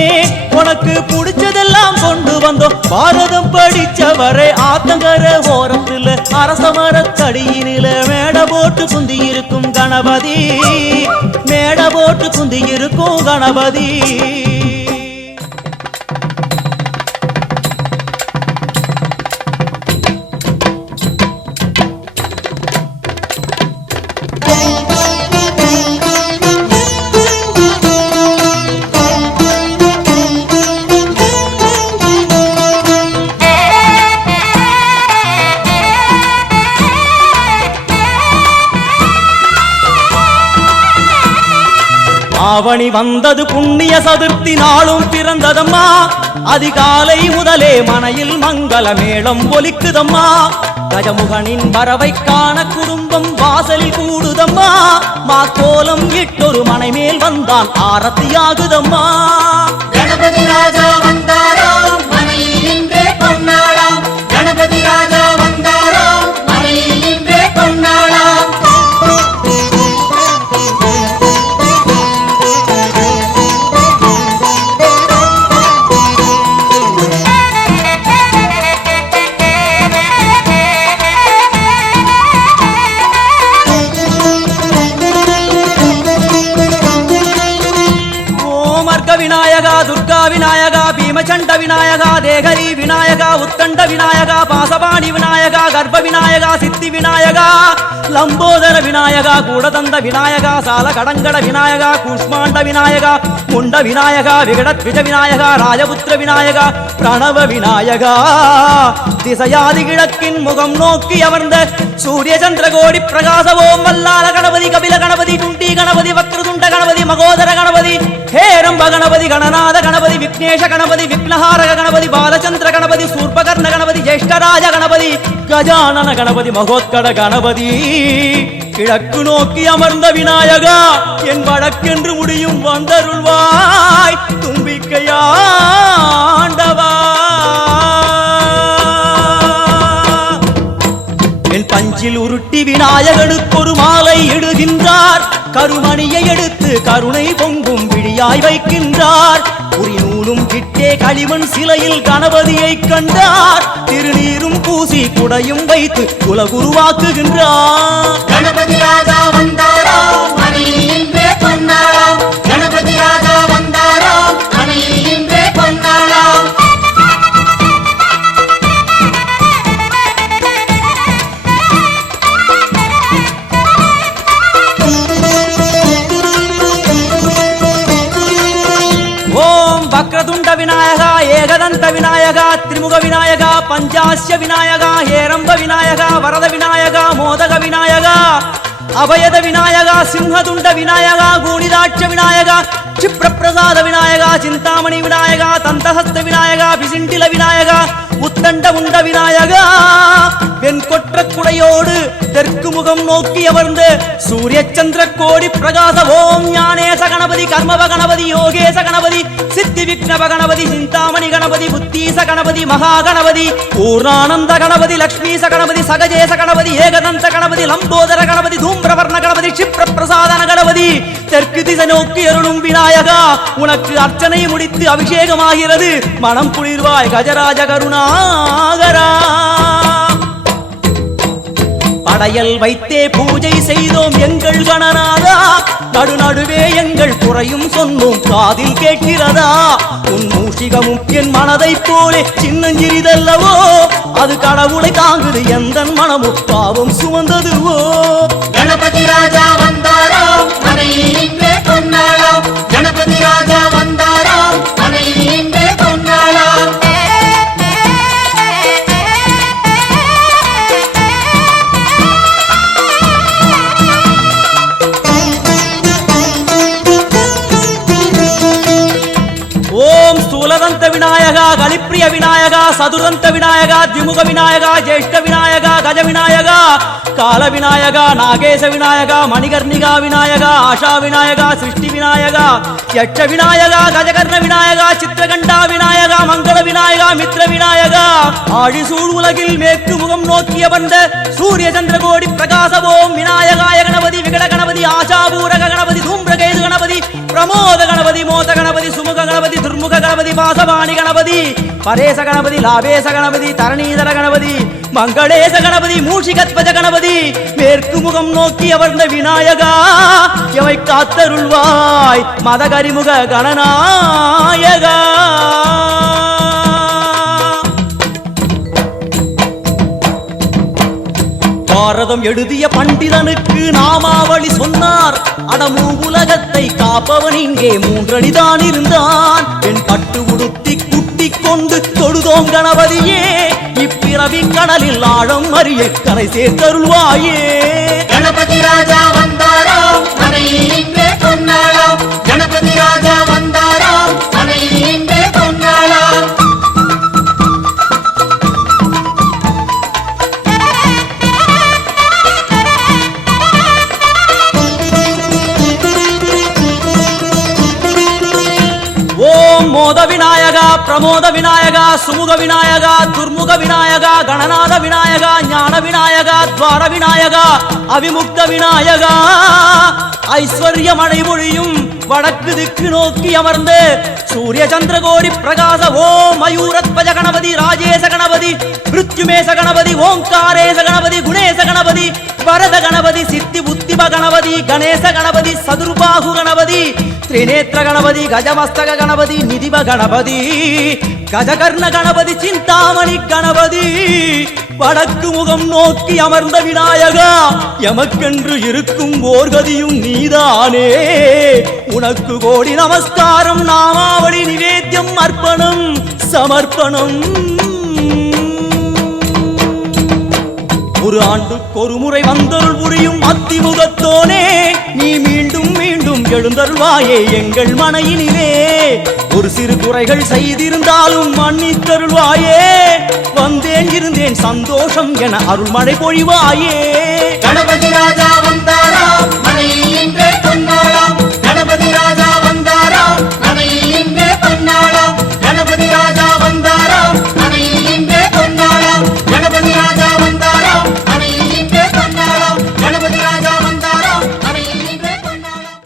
உனக்கு பிடிச்சதெல்லாம் கொண்டு வந்தோம் பாரதம் படிச்சவரே. ஆத்தங்கர ஓரத்துல அரசமர தடியினில மேட போட்டு குந்தி இருக்கும் கணபதி. மேட போட்டு குந்தி இருக்கும் கணபதி. ஆவணி வந்தது புண்ணிய சதுர்த்தி நாளும் பிறந்ததம்மா. அதிகாலை முதலே மனையில் மங்கள மேளம் ஒலிக்குதம்மா. கஜமுகனின் வரவை காண குடும்பம் வாசலில் கூடுதம்மா. மாக்கோலம் இட்டொரு மனை மேல் வந்தான் ஆரத்தியாகுதம்மா. கணபதி ராஜா வந்தாராம் மனையில் இன்றே பொன்னாளாம். கணபதி ராஜா வந்தாராம் மனையில் இன்றே பொன்னாளாம். விநாயகா துர்கா விநாயகா பீம பிரச்சண்ட விநாயகா தேகரி விநாயகா உத்தண்ட விநாயகா பாசபாணி விநாயகா கர்ப்ப விநாயகா சித்தி விநாயகா லம்போதர விநாயகா கூடதந்த விநாயகா சால கடங்கட விநாயகா கூஷ்மாண்ட விநாயகா முண்ட விநாயகா விகடத்விஜ விநாயகா ராஜபுத்திர விநாயகா பிரணவ விநாயகா திசையாதி கிழக்கின் முகம் நோக்கி அமர்ந்த சூரிய சந்திரகோடி பிரகாச ஓம் வல்லால கணபதி கபில கணபதி துண்டி கணபதி வக்ரதுண்ட கணபதி மகோதர கணபதி ஹேரம்ப கணபதி கணநாத கணபதி விக்னேஷ கணபதி விக்னஹாரக கணபதி பாலச்சந்திர கணபதி சூர்பகர்ண கணபதி ஜேஷ்டராஜ கணபதி கஜானன கணபதி மகோத்கட கணபதி கிழக்கு நோக்கி அமர்ந்த விநாயகா என் வழக்கென்று முடியும் வந்தருள்வாய் தும்பிக்கையாண்டவா என் பஞ்சில் உருட்டி விநாயகனுக்கு ஒரு மாலை இடுகின்றார் கருமணியை எடுத்து கருணை பொங்கும் விழியாய் வைக்கின்றார் உரிநூலும் கிட்டே களிமண் சிலையில் கணபதியை கண்டார் திருநீரும் பூசி குடையும் வைத்து குலகுருவாக்குகின்றார் கணபதி ராஜா வந்தாராம் மனையில் இன்றே பொன்னாளாம் கணபதி ராஜா வந்தாராம் மனையில் இன்றே பொன்னாளாம் வக்ரதுண்ட விநாயகா ஏகதந்த விநாயகா திரிமுக விநாயகா பஞ்சாஸ்ய விநாயகா ஹேரம்ப விநாயகா வரத விநாயகா மோதக விநாயகா அபயத விநாயகா சிம்ஹதுண்ட விநாயகா கூணிதாட்ச விநாயகா क्षिप्रप्रसाद विनायका चिंतामणि विनायका तंतहस्त विनायका विसिंडिल विनायका உத்தண்ட உண்ட விநாயகா வெண்கொற்ற குடையோடு தெற்கு முகம் நோக்கி அமர்ந்து சூரிய சந்திர கோடி பிரகாச ஓம் ஞானேச கணபதி கர்மவ கணபதி யோகேச கணபதி சித்தி விக்னவ கணபதி சிந்தாமணி கணபதி புத்தீச கணபதி மகா கணபதி பூர்ணானந்த கணபதி லக்ஷ்மீச கணபதி சகஜேச கணபதி ஏகதந்த கணபதி லம்போதர கணபதி தூம்பிரவர்ண கணபதி क्षिप्र பிரசாதன கணபதி தெற்கு திசை நோக்கி அருளும் விநாயகா உனக்கு அர்ச்சனை முடித்து அபிஷேகமாகிறது மனம் குளிர்வாய் கஜராஜ கருணாகரா படையல் வைத்தே பூஜை செய்தோம் எங்கள் கணநாதா நடுநடுவே எங்கள் குறையும் சொன்னோம் காதில் கேட்கிறதா உன் மூஷிகமும் என் மனதை போலே சின்னஞ்சிறிதல்லவோ அது கடவுளை தாங்குது எந்த மனமும் பாவம் சுமந்ததுவோ கணபதி ராஜா வந்தாராம் மனையில் இன்றே பொன்னாளாம் கணபதி ராஜா வந்தாராம் மனையில் இன்றே பொன்னாளாம் ஓம் ஸ்தூலதந்த விநாயகா கலிப்பிரிய விநாயகா சதுரந்த விநாயகா திமுக விநாயகா ஜேஷ்ட விநாயகா கஜ விநாயகா கால விநாயகா நாகேச விநாயகா மணிகர்ணிகா விநாயகா ஆஷா விநாயகா சிருஷ்டி விநாயகா யட்ச விநாயகா கஜகர்ண விநாயகா சித்திரகண்டா விநாயகா மங்கள விநாயகா மித்ர விநாயகா ஆழிசூழ் உலகில் மேற்கு முகம் நோக்கிய வந்த சூரிய சந்திரகோடி பிரகாச ஓம் விநாயகாய கணபதி விகட கணபதி ஆசாபூரக கணபதி தூம்பிரகேது கணபதி பிரமோத கணபதி மோத கணபதி சுமுக கணபதி துர்முக கணபதி பாசவாணி கணபதி பரேச கணபதி லாபேச கணபதி தரணீதர கணபதி மங்களேச கணபதி மூஷிகத்வஜ கணபதி மேற்கு முகம் நோக்கி அமர்ந்த விநாயகா எவை காத்தருள்வாய் மதகரிமுக கணநாயகா பாரதம் எழுதிய பண்டிதனுக்கு நாமாவளி சொன்னார் அடமூ உலகத்தை காப்பவன் இங்கே மூன்றடிதான் இருந்தான் என் பட்டு உடுத்தி குட்டி கொண்டு தொழுதோம் கணபதியே இப்பிறவி கடலில் ஆழம் அறிய கரை சேர்த்தருள்வாயே கணபதி ராஜா வந்தாராம் மனையில் இன்றே பொன்னாளாம் கணபதி ராஜா வந்தாராம் மனையில் இன்றே பொன்னாளாம் மோத விநாயகா பிரமோத விநாயகா சுமுக விநாயகா துர்முக விநாயகா கணநாத விநாயகா ஞான விநாயகா துவார விநாயகா அவிமுக்த விநாயகா ஐஸ்வர்ய மழை மொழியும் வடக்கு திக்கு நோக்கி அமர்ந்து சூரிய சந்திரகோடி பிரகாச ஓம் மயூரத்வஜ கணபதி ராஜேச கணபதி மிருத்யுமேச கணபதி ஓங்காரேச கணபதி குணேச கணபதி வரத கணபதி, சித்தி புத்திம கணபதி, கணேச கணபதி, சதுர்பாகு கணபதி, திரிநேத்திர கணபதி, கஜமஸ்தக கணபதி, நிதிவ கணபதி, கஜகர்ண கணபதி, சிந்தாமணி கணபதி, வடக்கு முகம் நோக்கி அமர்ந்த விநாயகா, எமக்கென்று இருக்கும் ஓர்கதியும் நீதானே. உனக்கு கோடி நமஸ்காரம், நாமாவளி நிவேத்தியம், அர்ப்பணம் சமர்ப்பணம். ஒரு ஆண்டுக்கு ஒரு முறை வந்தருள் புரியும் அத்திமுகத்தோனே, நீ மீண்டும் மீண்டும் எழுந்தருள்வாயே எங்கள் மனையினிலே. ஒரு சிறு குறைகள் செய்திருந்தாலும் மன்னித்தருள்வாயே. வந்தேன் இருந்தேன் சந்தோஷம் என அருள்மழை பொழிவாயே. கணபதி ராஜா வந்தாராம், மனையில் இன்றே பொன்னாளாம். கணபதி ராஜா வந்தாராம், மனையில் இன்றே பொன்னாளாம். கணபதி ராஜா வந்தாராம், மனையில் இன்றே பொன்னாளாம். கணபதி ராஜா வந்தாராம், மனையில் இன்றே பொன்னாளாம். கணபதி ராஜா வந்தாராம், மனையில் இன்றே பொன்னாளாம்.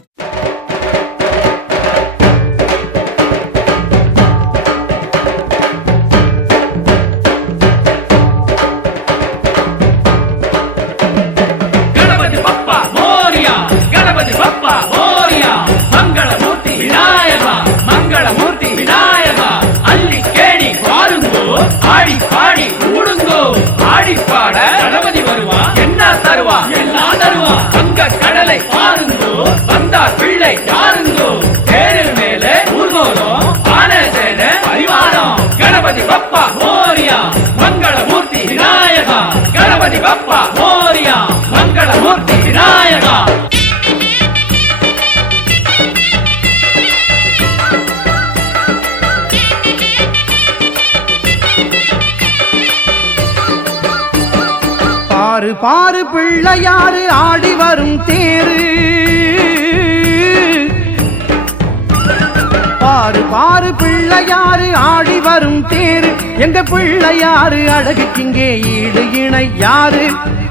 ಗಣಪತಿ ಬಪ್ಪ ಮೋರಿಯ, ಗಣಪತಿ ಬಪ್ಪ ಮೋರಿಯ, ಮಂಗಳಮೂರ್ತಿ ವಿನಾಯಕ, ಮಂಗಳಮೂರ್ತಿ ವಿನಾಯಕ. ಅಲ್ಲಿ ಕೇಳಿ பாருங்கோ, ஆடி பாடி ஊடுங்கோ. ஆடி பாட கணபதி வருவா, என்ன தருவா, எல்லாம் தருவா. அங்க கடலை பாருங்கோ, வந்தார் பிள்ளை யாருங்கோ. தேரில் மேலே ஊர்கோலம், ஆனை சேன பரிவாரம். கணபதி பப்பா மோரியா, மங்களமூர்த்தி விநாயகா. கணபதி பப்பா மோரியா, மங்களமூர்த்தி விநாயகா. பாரு பாரு பிள்ளையாரு ஆடி வரும் தேரு, பாரு பாரு பிள்ளையாரு ஆடி வரும் தேரு. எங்க பிள்ளையாரு அழகுக்கிங்கே ஈடு இணை யாரு.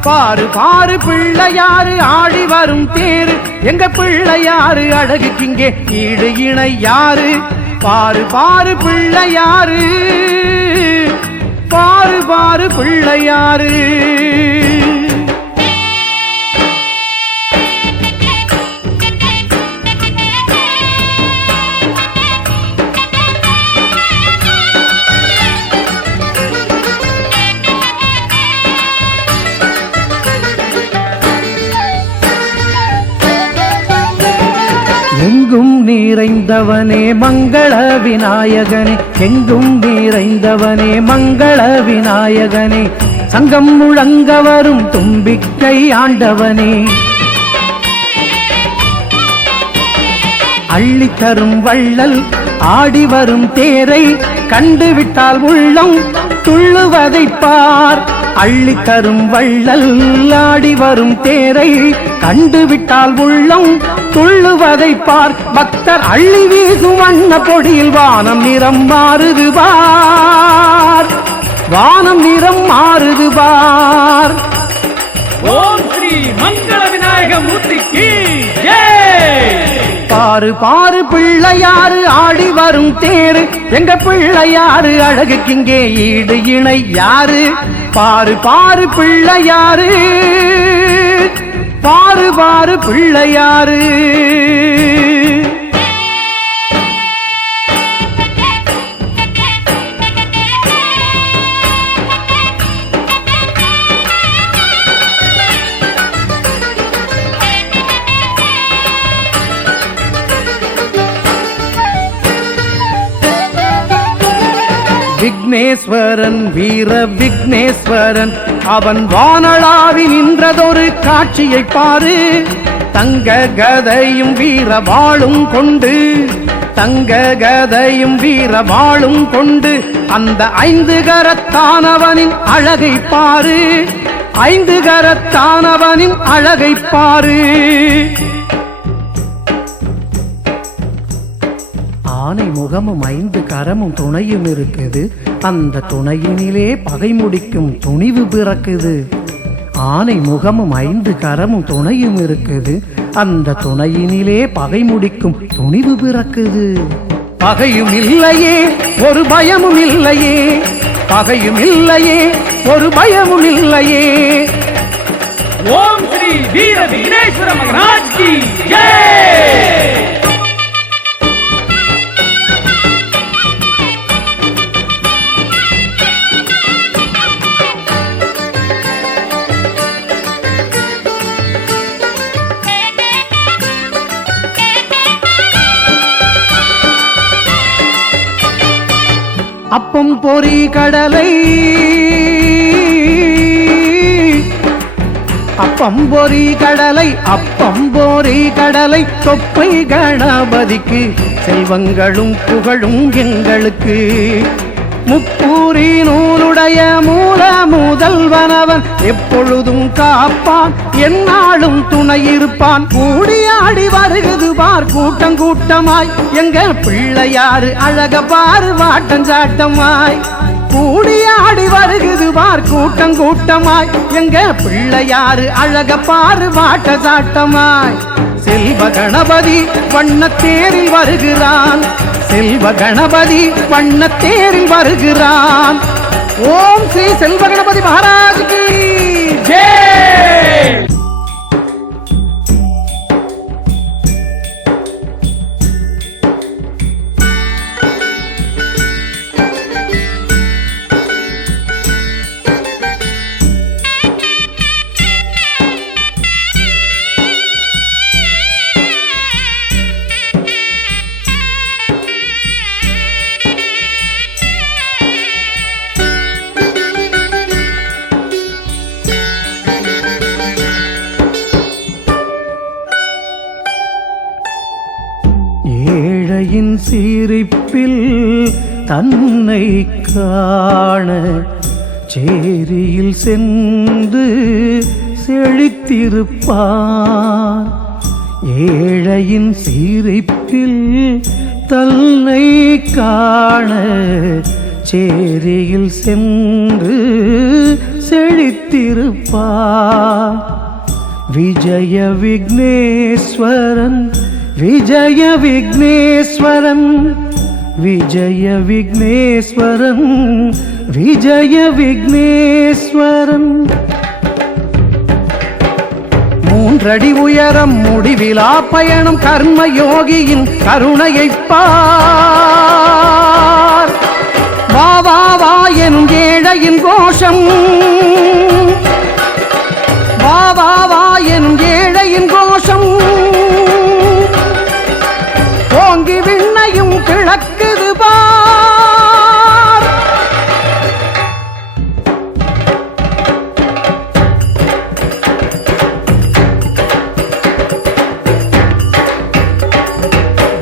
பாரு பாரு பிள்ளையாரு ஆடி வரும் தேரு. எங்க பிள்ளையாரு அழகுக்கிங்கே ஈடு இணை யாரு. பாரு பாரு பிள்ளையாரு, பாரு பாரு பிள்ளையாரு. எங்கும் நிறைந்தவனே மங்கள விநாயகனே, எங்கும் நிறைந்தவனே மங்கள விநாயகனே. சங்கம் முழங்க வரும் தும்பிக்கை ஆண்டவனே, அள்ளித்தரும் வள்ளல் ஆடி வரும் தேரை கண்டுவிட்டால் உள்ளம் துள்ளுவதை பார். அள்ளித்தரும் வள்ளல் ஆடி வரும் தேரை கண்டுவிட்டால் உள்ளம் துள்ளுவதை பார். பக்தர் அள்ளி வீசும் வண்ண பொடியில் வானம் நிறம் மாறுது பார், வானம் நிறம் மாறுது பார். ஓம் ஸ்ரீ மங்கள விநாயக மூர்த்திக்கு ஜெய். பாரு பாரு பிள்ளையாரு ஆடி வரும் தேரு. எங்க பிள்ளையாரு அழகுக்கிங்கே ஈடு இணை யாரு. பாரு பாரு பிள்ளையாரு, பாரு பாரு பிள்ளையாரு. விக்னேஸ்வரன் வீர விக்னேஸ்வரன், அவன் வானளாவி நின்றதொரு காட்சியை பாரு. தங்க கதையும் வீர வாளும் கொண்டு, தங்க கதையும் வீர வாளும் கொண்டு அந்த 5 கரத்தானவனின் அழகை பாரு. 5 கரத்தானவனின் அழகை பாரு. ஆனை முகமும் 5 கரமும் துணையும் இருக்குது. அந்த துணையினிலே பகை முடிக்கும் துணிவு பிறக்குது. ஆனை முகமும் 5 கரமும் துணையும் இருக்குது. அந்த துணையினிலே பகை முடிக்கும் துணிவு பிறக்குது. பகையும் இல்லையே ஒரு பயமும் இல்லையே, பகையும் இல்லையே ஒரு பயமும் இல்லையே. ஓம் ஸ்ரீ வீர விக்னேஸ்வர மகராஜ் கி ஜெய். அப்பம் பொறி கடலை அப்பம் பொறி கடலை அப்பம் பொறி கடலை தொப்பை கணபதிக்கு செல்வங்களும் புகழும் எங்களுக்கு முப்பூரி நூலுடைய மூல முதல்வனவன் எப்பொழுதும் காப்பான் எந்நாளும் துணை இருப்பான். கூடியாடி வருகுது பார் கூட்டம் கூட்டமாய் எங்க பிள்ளையாரு அழக பாரு வாட்டஞ்சாட்டமாய். கூடியாடி வருகுது பார் கூட்டம் கூட்டமாய் எங்க பிள்ளையாரு அழக பாரு வாட்டச்சாட்டமாய். செல்வ கணபதி வண்ணத்தேரில் வருகிறான் செல்வ கணபதி வண்ணத்தேரில் வருகிறான். ஓம் ஸ்ரீ செல்வ கணபதி மகாராஜ் கி ஜெய். ஏழையின் சிரிப்பில் தன்னை காண சேரியில் சென்று செழித்திருப்பார். ஏழையின் சிரிப்பில் தன்னை காண சேரியில் சென்று செழித்திருப்பார். விஜய விக்னேஸ்வரன் விஜய விக்னேஸ்வரன் விஜய விக்னேஸ்வரன் விஜய விக்னேஸ்வரன். மூன்றடி உயரம் முடிவிலா பயணம் கர்மயோகியின் கருணையைப் பார். வா வா வா எனும் ஏழையின் கோஷம் வா வா வா எனும் ஏழையின் கோஷம் ஓங்கி விண்ணையும் கிழக்குது பார்.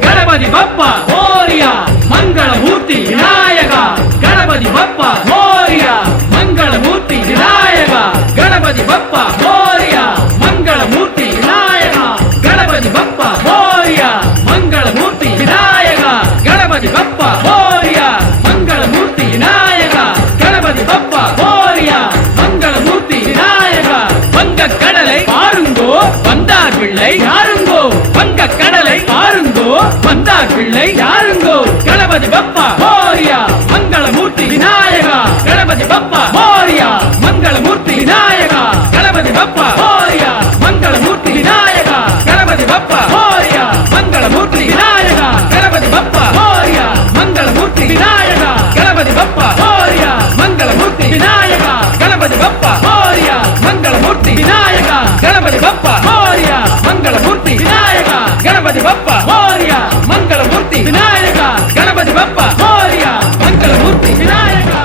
கணபதி பப்பா மோரியா மங்களமூர்த்தி விநாயகா. கணபதி பப்பா மோரியா மங்களமூர்த்தி விநாயகா. கணபதி பப்பா மோரியா மங்களமூர்த்தி விநாயகா. கணபதி பப்பா மோரியா மங்களமூர்த்தி விநாயகா. கணபதி பப்பா மோரியா மங்களமூர்த்தி விநாயகா. கணபதி பப்பா மோரியா மங்களமூர்த்தி விநாயகா. வங்க கடலை பாருங்கோ வந்தார் பிள்ளை யாருங்கோ. வங்க கடலை பாருங்கோ வந்தார் பிள்ளை யாருங்கோ. கணபதி பப்பா மோரியா மங்களமூர்த்தி விநாயகா. கணபதி பப்பா மோரியா மங்களமூர்த்தி விநாயகா. கணபதி பப்பா மோரியா மங்களமூர்த்தி விநாயகா. கணபதி பப்பா மோரியா மங்களமூர்த்தி விநாயகா. கணபதி பப்பா மோரியா மங்களமூர்த்தி விநாயகா. கணபதி பப்பா மோரியா மங்களமூர்த்தி விநாயகா. கணபதி பப்பா மோரியா மங்களமூர்த்தி விநாயகா. கணபதி பப்பா மோரியா மங்களமூர்த்தி விநாயகா. கணபதி பப்பா மோரியா மங்களமூர்த்தி விநாயகா. கணபதி பப்பா மோரியா மங்களமூர்த்தி விநாயகா.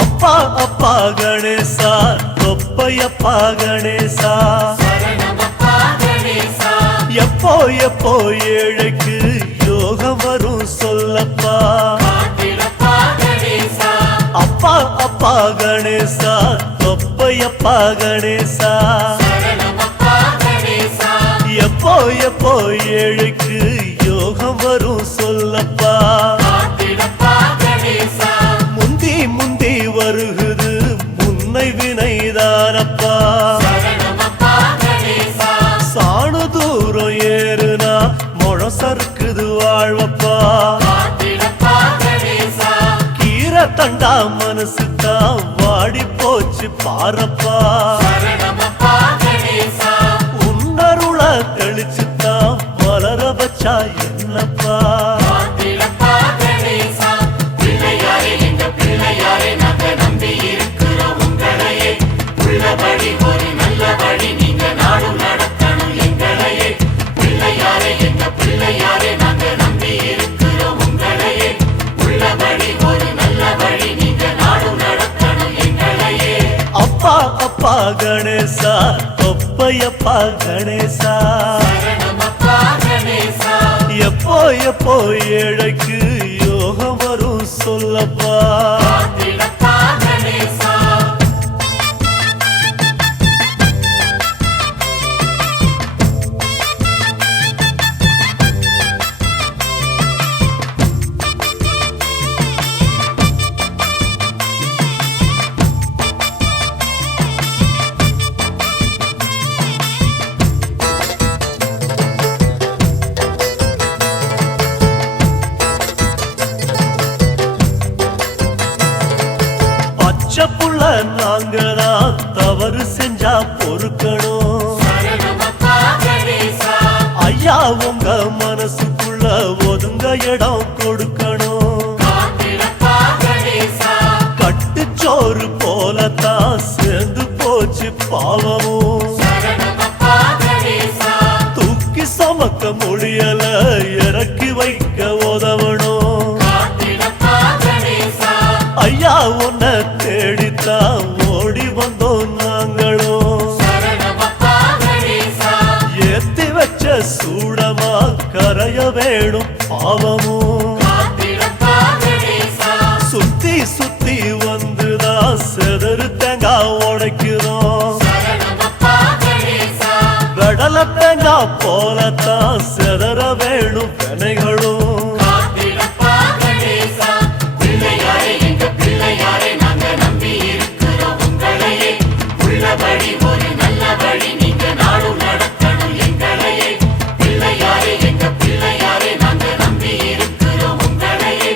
அப்பா அப்பா கணேசா தொப்பையப்பா கணேசா. எப்போ எப்போ ஏழைக்கு யோகம் வரும் சொல்லப்பா. அப்பா அப்பா கணேசா தொப்பையப்பா கணேசா. எப்போ எப்போ ஏழைக்கு யோகம் வரும் சொல்லப்பா. தண்டா மனசு தான் வாடி போச்சு பாரப்பா சரணமப்பா கணேசா உன்னருள கழிச்சு தான் வளர வச்சா என்னப்பா காத்திடப்பா கணேசா பிள்ளையாரே எங்க பிள்ளையாரே நாங்க நம்பி இருக்கிறோம் உங்களையே உள்ளபடி ஒரு நல்ல வழி நீங்க நாடும் நடத்தணும் எங்களையே பிள்ளையாரே எங்க பிள்ளையாரே நாங்க நம்பி இருக்கிறோம் உங்களையே உள்ளபடி ஒரு நல்ல வழி நீங்க நாடும் நடத்தணும் எங்களையே அப்பா அப்பா கணேசா தொப்பையப்பா கணேசா சரணமப்பா கணேசா எப்போ எப்போ ஏழைக்கு யோகம் வரும் சொல்லப்பா காத்திடப்பா கணேசா பச்சை புள்ள நாங்கதான் தவறு செஞ்சா பொறுக்கணும் சரணமப்பா கணேசா ஐயா உங்க மனசுக்குள்ள ஒதுங்க இடம் கொடுக்கணும் காத்திடப்பா கணேசா கட்டுச்சோறு போலத்தான் சேர்ந்து போச்சு பாவமும் சரணமப்பா கணேசா தூக்கி சுமக்க முடியல இறக்கி வைக்க உதவணும் காத்திடப்பா கணேசா ஐயா உன்னை தேடித்தான் ஓடி வந்தோம் நாங்களும் சரணமப்பா கணேசா ஏத்தி வச்ச சூடமா கரைய வேணும் பாவமும் காத்திடப்பா கணேசா சுத்தி சுத்தி வந்துதான் செதறு தேங்காய் உடைக்கிறோம் சரணமப்பா கணேசா கடல தேங்காய் போலத்தான் செதற வேணும் வினைகளும் காத்திடப்பா கணேசா பிள்ளையாரே எங்க பிள்ளையாரே நாங்க நம்பி இருக்கிறோம் உங்களையே உள்ளபடி ஒரு நல்ல வழி நீங்க நாடும் நடத்தணும் எங்களையே பிள்ளையாரே எங்க பிள்ளையாரே நாங்க நம்பி இருக்கிறோம் உங்களையே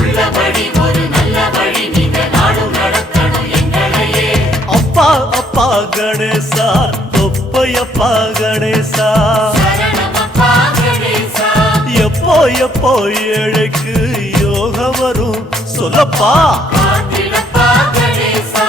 உள்ளபடி ஒரு நல்ல வழி நீங்க நாடும் நடத்தணும் எங்களையே அப்பா அப்பா கணேசா தொப்பையப்பா கணேசா சரணமப்பா கணேசா எப்போ எப்போ ஏழைக்கு யோகம் வரும் சொல்லப்பா காத்திடப்பா கணேசா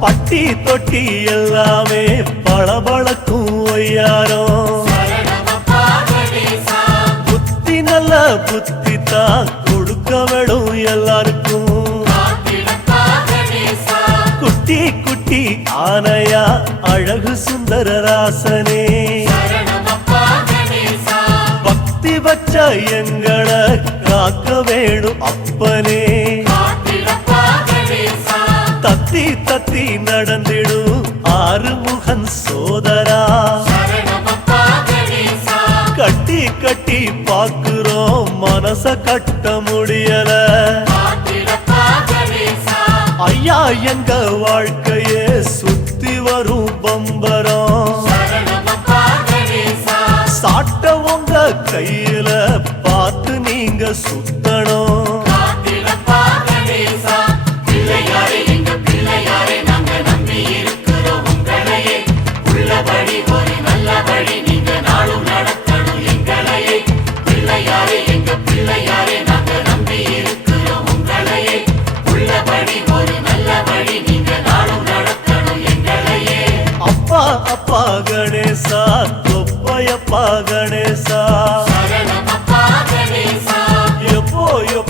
பட்டி தொட்டி எல்லாமே பளபளக்கும் ஒய்யாரம் சரணமப்பா கணேசா புத்தி நல்ல புத்தி தான் கொடுக்க வேணும் எல்லாருக்கும் காத்திடப்பா கணேசா குட்டி குட்டி ஆனையா அழகு சுந்தர ராசனே சரணமப்பா கணேசா பக்தி வச்ச எங்களை காக்க வேணும் அப்பனே காத்திடப்பா கணேசா தத்தி தத்தி நடந்திடும் ஆறுமுகன் சோதரா சரணமப்பா கணேசா கட்டி கட்டி பாக்குறோம் மனச கட்ட முடியல காத்திடப்பா கணேசா ஐயா எங்க வாழ்க்கையே சுத்தி வரும் பம்பரம் சரணமப்பா கணேசா சாட்ட உங்க கையில பார்த்து நீங்க சுத்தணும் காத்திடப்பா கணேசா பிள்ளையாரே எங்க பிள்ளையாரே நாங்க நம்பி இருக்கிறோம் உங்களையே உள்ளபடி ஒரு நல்ல வழி நீங்க நாடும் நடத்தணும் எங்களையே பிள்ளையாரே எங்க பிள்ளையாரே நாங்க நம்பி இருக்கிறோம் உங்களையே உள்ளபடி ஒரு நல்ல வழி நீங்க நாடும் நடத்தணும் எங்களையே அப்பா அப்பா கணேசா தொப்பையப்பா கணேசா சரணமப்பா கணேசா எப்போ எப்போ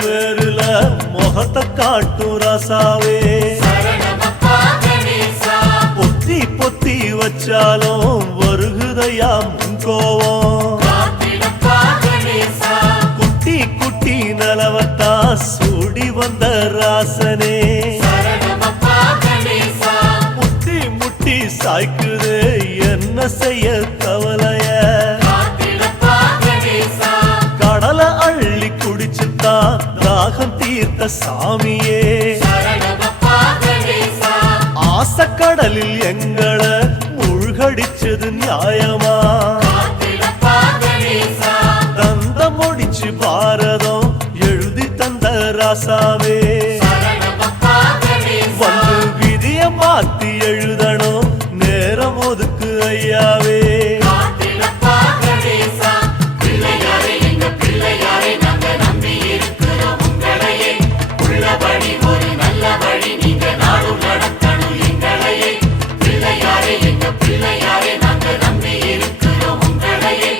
மேருல முகத்தை காட்டும் ராசாவே சரணமப்பா கணேசா பொத்தி பொத்தி வச்சாலும் வருகுதையா முன் கோவம் காத்திடப்பா கணேசா குட்டி குட்டி நலவத்தா சூடி வந்த ராசனே சரணமப்பா கணேசா முட்டி முட்டி சாய்க்குது என்ன செய்ய கவலைய காத்திடப்பா கணேசா கடலை அள்ளி குடிச்சுட்டா தாகம் தீர்த்த சாமியே சரணமப்பா கணேசா ஆசக்கடலில் எங்களை மூழ்கடிச்சது நியாயமா காத்திடப்பா கணேசா தந்த முடிச்சு பாரதம் எழுதி தந்த ராசாவே சரணமப்பா கணேசா வந்து விதிய மாத்தி எழுதணும் நேரம் ஒதுக்கு ஐயாவே காத்திடப்பா கணேசா பிள்ளையாரே எங்க பிள்ளையாரே நாங்க நம்பி இருக்கிறோம் உங்களையே உள்ளபடி ஒரு நல்ல வழி நீங்க நாடும் நடத்தணும் எங்களையே பிள்ளையாரே எங்க பிள்ளையாரே நாங்க நம்பி இருக்கிறோம் உங்களையே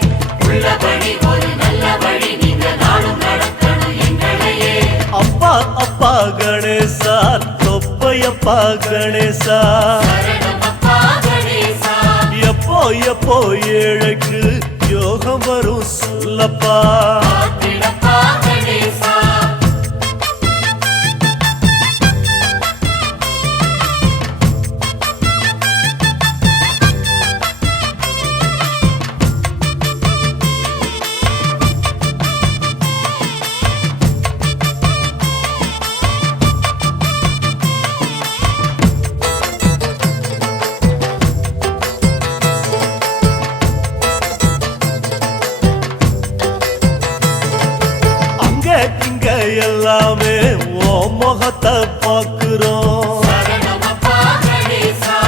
உள்ளபடி ஒரு நல்ல வழி நீங்க நாடும் நடத்தணும் எங்களையே அப்பா அப்பா கணேசா தொப்பையப்பா கணேசா சரணமப்பா கணேசா எப்போ எப்போ ஏழைக்கு யோகம் வரும் சொல்லப்பா காத்திடப்பா கணேசா அங்க இங்க எல்லாமே ஓ முகத்தை பாக்குறோம் சரணமப்பா கணேசா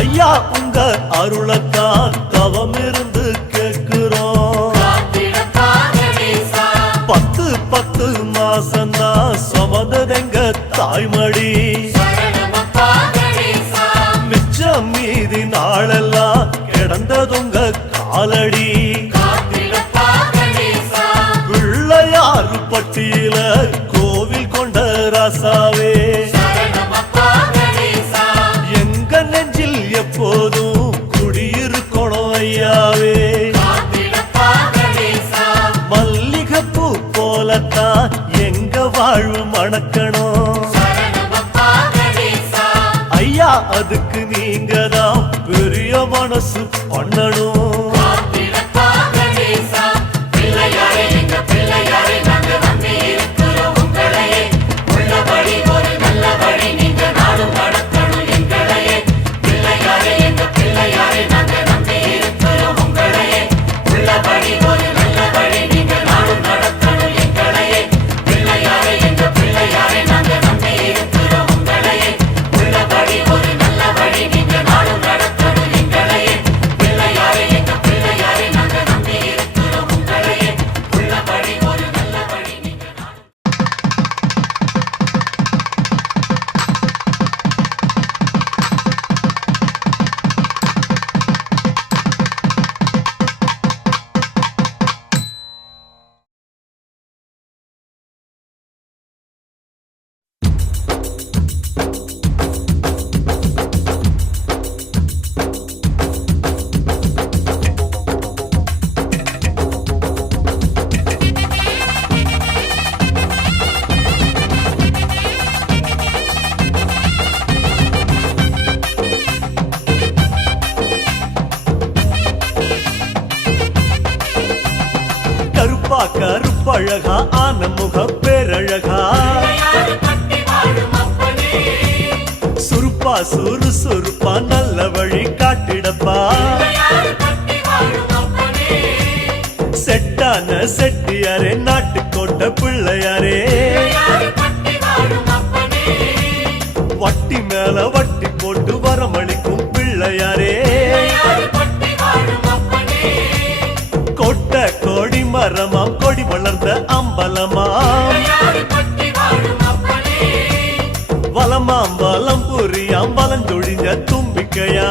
ஐயா உங்க அருளத்தான் தவம் இருந்து கேக்குறோம் காத்திடப்பா கணேசா 10 மாசம்தான் சுமந்ததெங்க தாய்மடி சரணமப்பா கணேசா மிச்சம் மீதி நாளெல்லாம் கிடந்ததுங்க காலடி காத்திடப்பா கணேசா பிள்ளையாறு பட்டியில கோவில் கொண்ட ராசாவே சரணமப்பா கணேசா எங்க நெஞ்சில் எப்போதும் குடியிருக்கணும் ஐயாவே காத்திடப்பா கணேசா மல்லிகைப்பூ போலத்தான் எங்க வாழ்வு மணக்கணும் சரணமப்பா கணேசா ஐயா அதுக்கு நீங்க தான் பெரிய மனசு பண்ணணும் காத்திடப்பா கணேசா பிள்ளையாரே எங்க பிள்ளையாரே நாங்க நம்பி இருக்கிறோம் உங்களையே உள்ளபடி ஒரு நல்ல வழி நீங்க நாடும் நடத்தணும் எங்களையே பிள்ளையாரே எங்க பிள்ளையாரே நாங்க நம்பி இருக்கிறோம் உங்களையே உள்ளபடி ஒரு நல்ல வழி நீங்க நாடும் நடத்தணும் எங்களையே பிள்ளையாரே எங்க பிள்ளையாரே நாங்க நம்பி இருக்கிறோம் உங்களையே உள்ளபடி ஒரு நல்ல வழி நீங்க நாடும் நடத்தணும் எங்களையே பிள்ளையாரே எங்க பிள்ளையாரே நாங்க நம்பி இருக்கிறோம் உங்களையே உள்ளபடி ஒரு நல்ல வழி நீங்க நாடும் கருப்பா கருப்பழகா ஆன முக பேரழகா சுருப்பா சுறுசுறுப்பா நல்ல வழி காட்டிடப்பா செட்டான செட்டியாரே நாட்டுக்கோட்டை பிள்ளையாரே வட்டி மேல வட்டி போட்டு வரமளிக்கும் பிள்ளையாரே கொட்டை கொடி மரமாம் கொடி வளர்ந்த அம்பலமாம் வலமாம் வலம் புரியாம் வலஞ்சொழிஞ்ச தும்பிக்கையா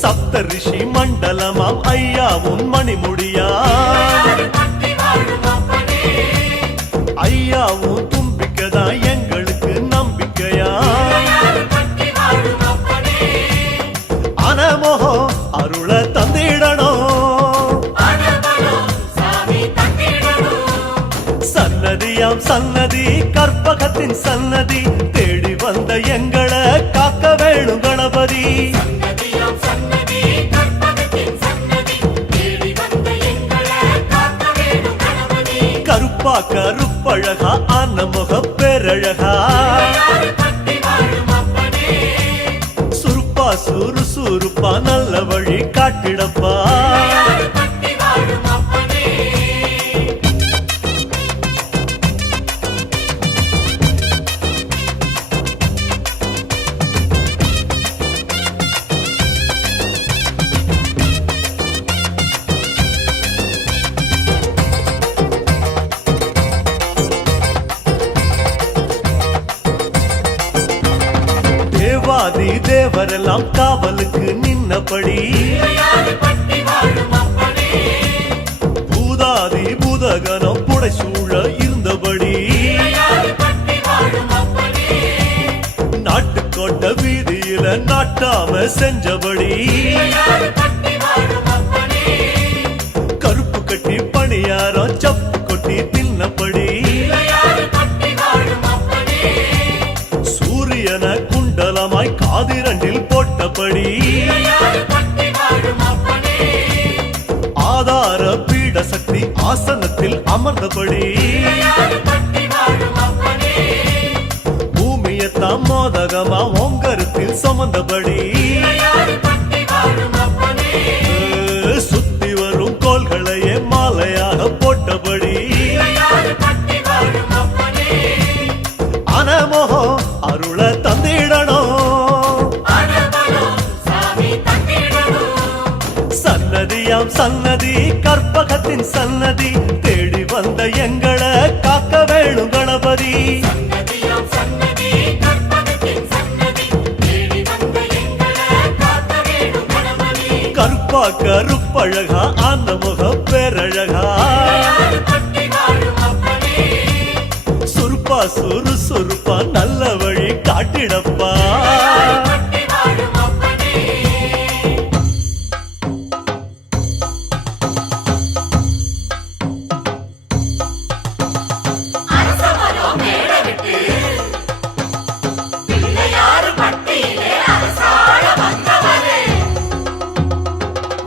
சப்த ரிஷி மண்டலமாம் ஐயா உன் மணிமுடியா சன்னதியாம் சன்னதி கற்பகத்தின் சன்னதி தேடி வந்த எங்களை காக்க வேணும் கணபதி சன்னதியாம் சன்னதி கற்பகத்தின் சன்னதி தேடி வந்த எங்களை காக்க வேணும் கணபதி கருப்பா கருப்பழகா ஆன முக பேரழகா பட்டி வாழும் அப்பனே சுருப்பா சுறுசுறுப்பா நல்ல வழி காட்டிடப்பா பட்டி வாழும் அப்பனே தேவாதி தேவரெல்லாம் காவலுக்கு நின்னபடி பட்டி வாழும் அப்பனே பூதாதி பூதகனம் புடைசூழ இருந்தபடி பட்டி வாழும் அப்பனே நாட்டுக்கோட்ட வீதியில நாட்டாம செஞ்சபடி பட்டி வாழும் அப்பனே கருப்பு கட்டி பணியாரம் சப்பு கொட்டி தின்னபடி பட்டி வாழும் அப்பனே சூரியன குண்டலமாய் காதிரண்டில் போட்டபடி பட்டி வாழும் அப்பனே ஆதார பீட சக்தி ஆசனத்தில் அமர்ந்தபடி பட்டி வாழும் அப்பனே பூமியத்தாம் மோதகமா ஓங்கருத்தில் சுமந்தபடி பட்டி வாழும் அப்பனே சுத்தி வரும் கோள்களையே மாலையாக போட்டபடி பட்டி வாழும் அப்பனே அனமோகோ அருள தந்திடணும் அனபலம் சாமி தந்திடணும் சன்னதியாம் சன்னதி கற்பகத்தின் சன்னதி தேடி வந்த எங்களை காக்க வேணும் கணபதி சன்னதியாம் சன்னதி கற்பகத்தின் சன்னதி தேடி வந்த எங்களை காக்க வேணும் கணபதி கருப்பா கருப்பழகா ஆன முக பேரழகா பட்டி வாழும் அப்பனே சுருப்பா சுறுசுறுப்பா நல்ல வழி காட்டிடப்பா பட்டி வாழும் அப்பனே அரசமரம் மேடை விட்டு பிள்ளையாறு பட்டியிலே அரசாள வந்தவரே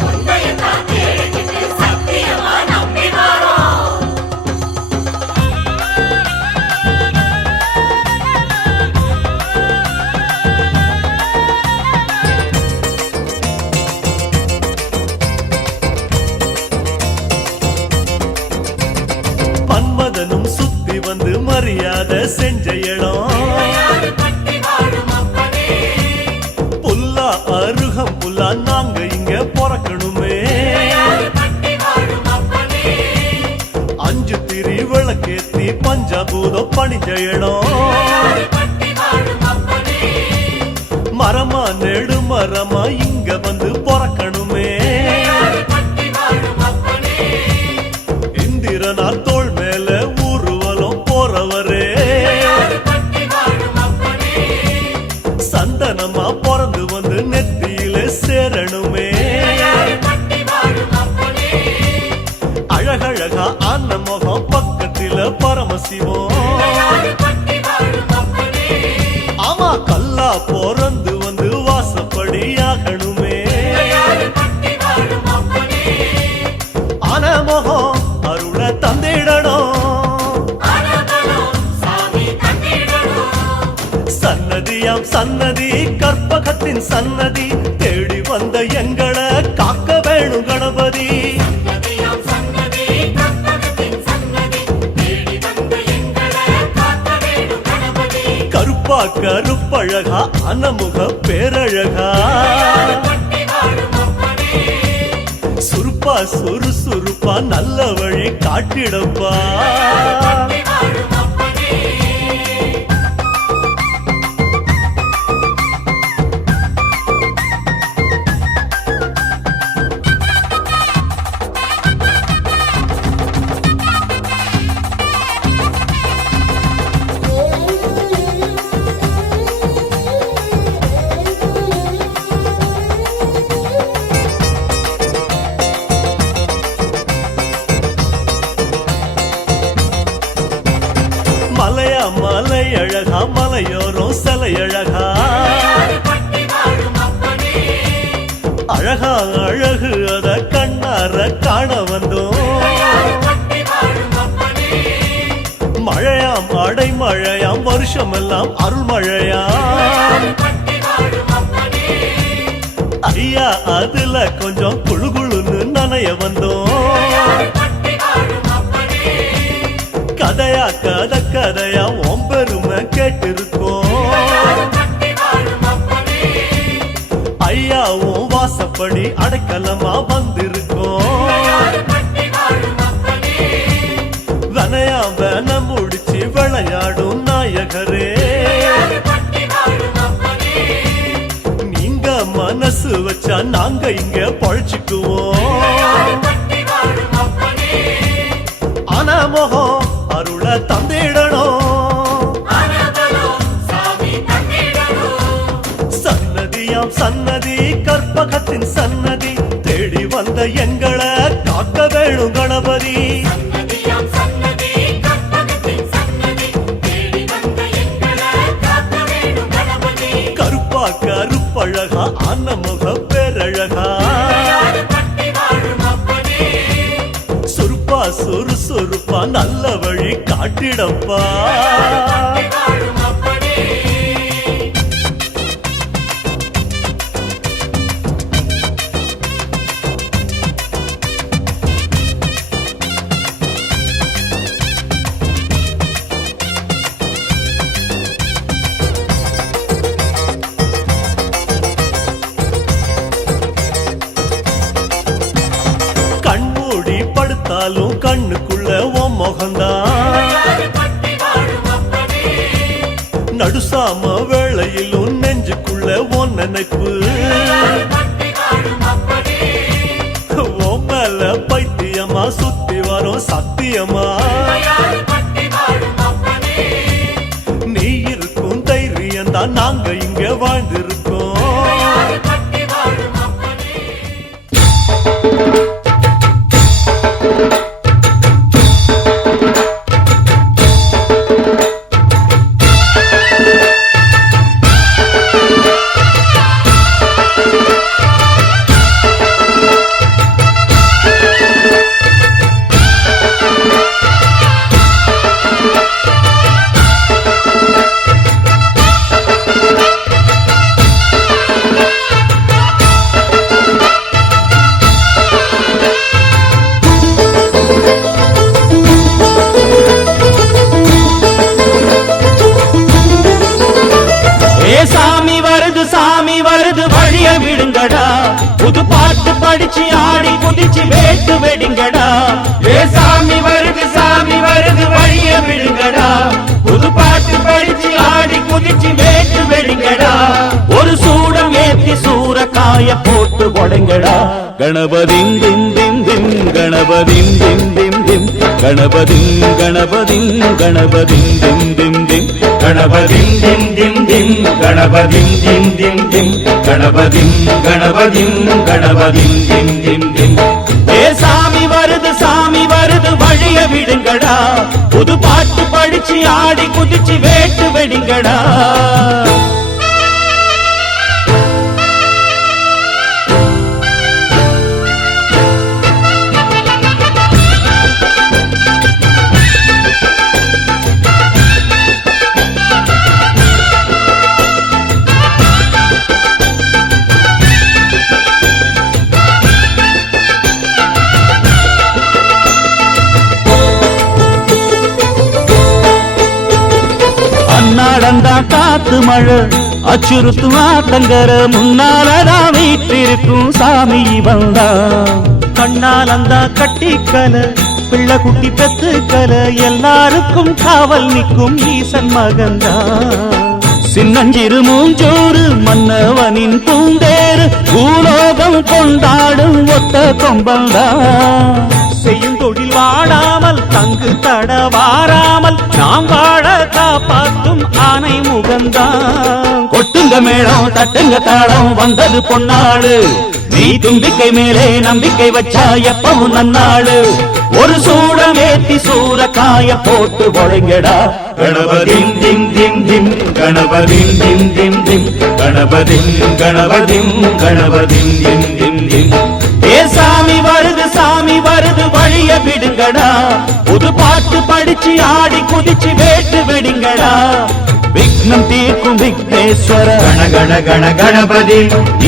உன்னையத்தான் தேடிக்கிட்டு சத்தியமா நம்பி வரோம் மன்மதனும் சுத்தி வந்து மரியாதை செஞ்ச இடம் பட்டி வாழும் அப்பனே புல்லா அருகம் புல்லா நாங்க இங்க பிறக்கணுமே பட்டி வாழும் அப்பனே அஞ்சு திரி விளக்கேத்தி பஞ்சபூதம் பணிஞ்ச இடம் பட்டி வாழும் அப்பனே மரமா நெடு மரமா இங்க வந்து பிறக்கணுமே பட்டி வாழும் அப்பனே இந்திரனார் தோள் மேல ஊர்வலம் போறவரே பட்டி வாழும் அப்பனே சந்தனமா பிறந்து வந்து நெத்தியில சேரணுமே பட்டி வாழும் அப்பனே அழகழகா ஆன முகம் பக்கத்தில பரமசிவம் பட்டி வாழும் அப்பனே ஆமா கல்லா பிறந்து வந்து வாசப்படி ஆகணுமே பட்டி வாழும் அப்பனே ஆன முகம் அருள தந்திடணும் அனபலம் சாமி தந்திடணும் சன்னதியாம் சன்னதி கற்பகத்தின் சன்னதி தேடி வந்த எங்களை காக்க வேணும் கணபதி சன்னதியாம் சன்னதி கற்பகத்தின் சன்னதி தேடி வந்த எங்களை காக்க வேணும் கணபதி கருப்பா கருப்பழகா அனமுக பேரழகா பட்டி வாழும் அப்பனே சுருப்பா சுறுசுறுப்பா நல்ல வழி காட்டிடப்பா பட்டி வாழும் அப்பனே மலை அழகா மலையோரம் சிலை அழகா அழகா அழகு அத கண்ணார காண வந்தோம் மழையாம் அடை மழையாம் வருஷமெல்லாம் அருள் மழையாம் ஐயா அதுல கொஞ்சம் குழு குழுன்னு நனைய வந்தோம் கதையா கதையா உன் பெருமை கேட்டிருக்கோம் ஐயாவும் வாசப்படி அடைக்கலமா வந்திருக்கோம் வனையா வன முடிச்சு விளையாடும் நாயகரே நீங்க மனசு வச்சா நாங்க இங்க பழிச்சுக்குவோம் ஆனா முகம் அருள தந்திடணும் சன்னதியாம் சன்னதி கற்பகத்தின் சன்னதி தேடி வந்த எங்களை காக்க வேணும் கணபதி கருப்பா கருப்பழகா அன்னமுக பேரழகா சுருப்பா சுறுசுறுப்பா நல்ல வழி காட்டிடப்பா கண்மூடி படுத்தாலும் கண்ணுக்குள்ள உன் முகந்தான் நடுசாம வேளையிலும் நெஞ்சுக்குள்ள உன் நினைப்பு உன் மேல பைத்தியமா சுத்தி வரும் சத்தியமா நீ இருக்கும் தைரியம் தான் நாங்க இங்க வாழ்ந்திருக்கோம் சாமி வருது வழிய விடுங்கடா புது பாட்டு படிச்சு ஆடி குதிச்சு வேட்டு வெடிங்கடா சாமி வருது வழிய விடுங்கடா புது பாட்டு படிச்சு ஆடி குதிச்சு வேட்டு வெடிங்கடா ஒரு சூடம் ஏத்தி சூறக்காய போட்டு உடைங்கடா கணபதிம் திம் திம் திம் கணபதிம் திம் திம் திம் கணபதிம் கணபதிம் கணபதிம் திம் திம் திம் கணபதிம் திம் திம் திம் கணபதிம் திம் திம் திம் கணபதிம் கணபதிம் கணபதிம் திம் திம் திம் சாமி வருது வழிய விடுங்கடா புது பாட்டு படிச்சு ஆடி குதிச்சு வேட்டு வெடிங்கடா நடந்தா காத்து மழை அச்சுறுத்தும் ஆத்தங்கர முன்னாலதான் வீட்டிருக்கும் சாமி வந்தா கண்ணால் அந்த கட்டிக்கல பிள்ளை குட்டி பெத்துக்கல எல்லாருக்கும் காவல் நிற்கும் ஈசன் மகந்தா சின்னஞ்சிறு மூஞ்சோறு மன்னவனின் பூந்தேறு பூலோகம் கொண்டாடும் ஒத்த கொம்பந்தா செய்யும் தொழில் வாடாமல் தங்கு தடவாராமல் நாம் வாழ காப்பாற்றும் ஆனை முகந்தான். கொட்டுங்க மேளம் தட்டுங்க தாளம் வந்தது பொன்னாடு, நீ தும்பிக்கை மேலே நம்பிக்கை வச்சா எப்பவும் நன்னாடு. ஒரு சூடமேத்தி சூரக்காய போட்டு ஒழுங்கடா. கணபதிம் திம் திம் திம் கணபதிம் திம் திம் திம் கணபதிம் கணபதிம் கணபதிம் திம் திம் திம். ஏ சாமி வருது வழிய விடுங்கடா. புது பாட்டு படிச்சு ஆடி குதிச்சு வேட்டு விடுங்கடா. விக்னம் தீர்க்கும் விக்னேஸ்வர கண கண கண கணபதி,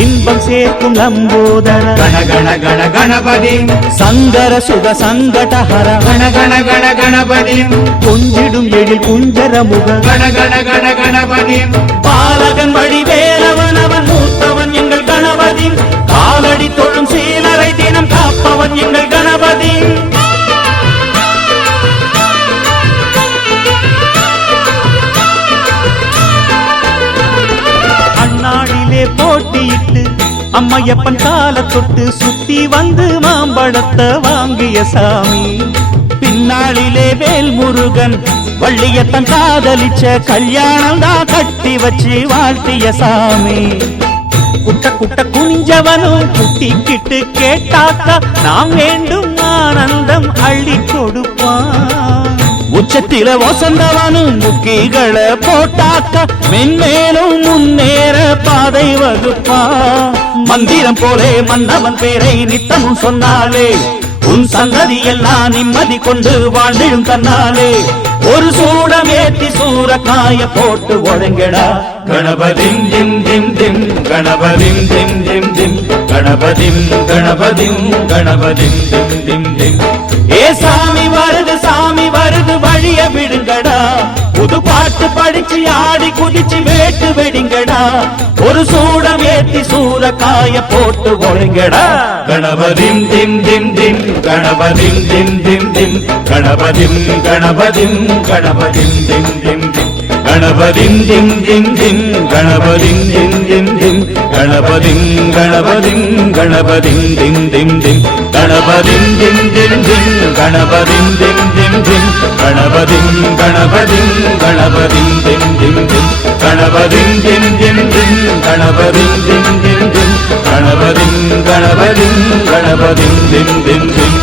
இன்பம் சேர்க்கும் லம்போதர கண கண கண கணபதி, சங்கர சுக சங்கடஹர கண கண கண கணபதி, கொஞ்சிடும் எழில் குஞ்சர முக கண கண கண கணபதி, பாலகன் வழி வேலவன் அவன் மூத்தவன் எங்கள் கணபதி. காலடி தொழும் சீலரை தினம் காப்பவன் எங்கள் கணபதி. அந்நாளிலே போட்டியிட்டு அம்மையப்பன் கால தொட்டு சுத்தி வந்து மாம்பழத்தை வாங்கிய சாமி. பின்னாளிலே வேல் முருகன் வள்ளியத்தன் காதலிச்ச கல்யாணம் தான் கட்டி வச்சு வாழ்த்திய சாமி. குட்ட குட்ட குனிஞ்சவனும் குட்டிக்கிட்டு கேட்டாக்கா நாம் வேண்டும் ஆனந்தம் அள்ளி கொடுப்பான். உச்சத்தில வசந்தவனும் முக்கிகளை போட்டாக்கா மென்மேலும் முன்னேற பாதை வகுப்பா. மந்திரம் போலே மன்னவன் பேரை நித்தமும் சொன்னாலே உன் சந்ததி எல்லாம் நிம்மதி கொண்டு வாழ்ந்திடும் தன்னாலே. ஒரு சூடம் ஏத்தி சூரக்காய போட்டு ஒழுங்கடா. கணபதிம் திம் திம் திம் கணபதிம் திம் திம் திம் கணபதிம் கணபதிம் கணபதிம் திம் திம் திம். ஏ சாமி வருது வழிய விடுங்கடா. புது பாட்டு படிச்சு ஆடி குதிச்சு வேட்டு வெடிங்கடா. ஒரு சூடம் ஏத்தி சூரக்காய போட்டு ஒழுங்கடா. கணபதிம் திம் திம் திம் கணபதிம் திம் திம் திம் கணபதிம் கணபதிம் கணபதிம் திம் திம் திம் கணபதிம் திம் திம் திம் கணபதிம் திம் திம் திம் கணபதிம் கணபதிம் கணபதிம் திம் திம் திம் கணபதிம் திம் திம் திம் கணபதிம் திம் திம் திம் கணபதிம் கணபதிம் கணபதிம் திம் திம் திம் கணபதிம் திம் திம் திம் கணபதிம் திம் திம் திம் கணபதிம் கணபதிம் கணபதிம் திம் திம் திம்.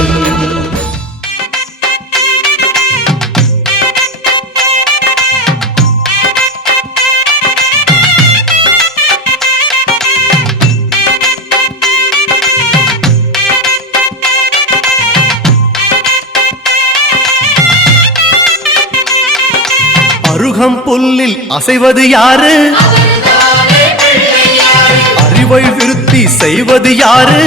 அருகம் புல்லில் அசைவது யாரு? அறிவை விருத்தி செய்வது யாரு?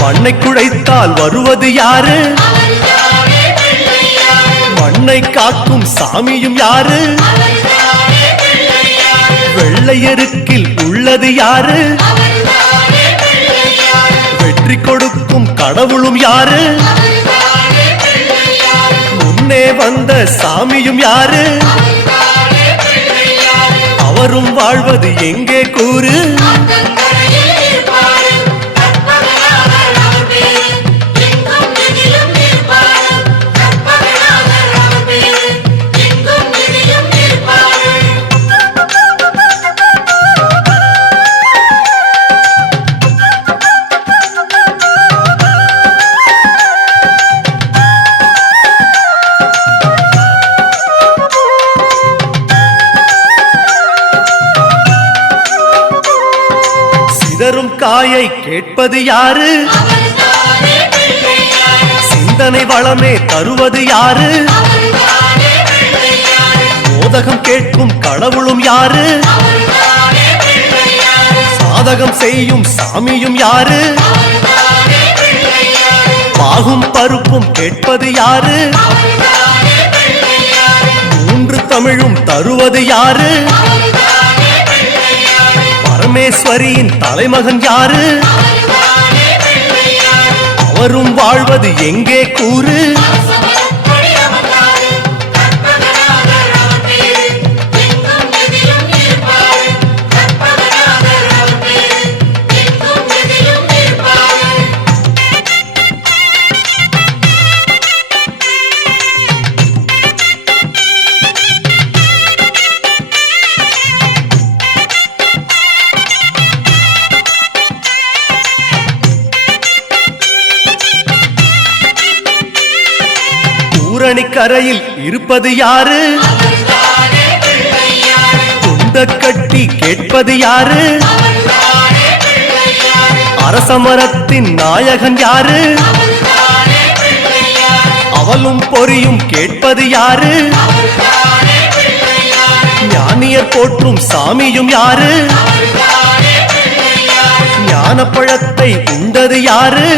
மண்ணை குழைத்தால் வருவது யாரு? மண்ணை காக்கும் சாமியும் யாரு? வெள்ளையருக்கில் உள்ளது யாரு? வெற்றி கொடுக்கும் கடவுளும் யாரு? முன்னே வந்த சாமியும் யாரு? அவரும் வாழ்வது எங்கே கூறு? சிதறும் காயை கேட்பது யாரு? சிந்தனை வளமே தருவது யாரு? மோதகம் கேட்கும் கடவுளும் யாரு? சாதகம் செய்யும் சாமியும் யாரு? பாகும் பருப்பும் கேட்பது யாரு? மூன்று தமிழும் தருவது யாரு? பரமேஸ்வரியின் தலைமகன் யாரு? அவரும் வாழ்வது எங்கே கூறு? ஊரணிக்கரையில் இருப்பது யாரு? துண்ட கட்டி கேட்பது யாரு? அரசமரத்தின் நாயகன் யாரு? அவளும் பொறியும் கேட்பது யாரு? ஞானியர் போற்றும் சாமியும் யாரு? ஞானப்பழத்தை உண்டது யாரு?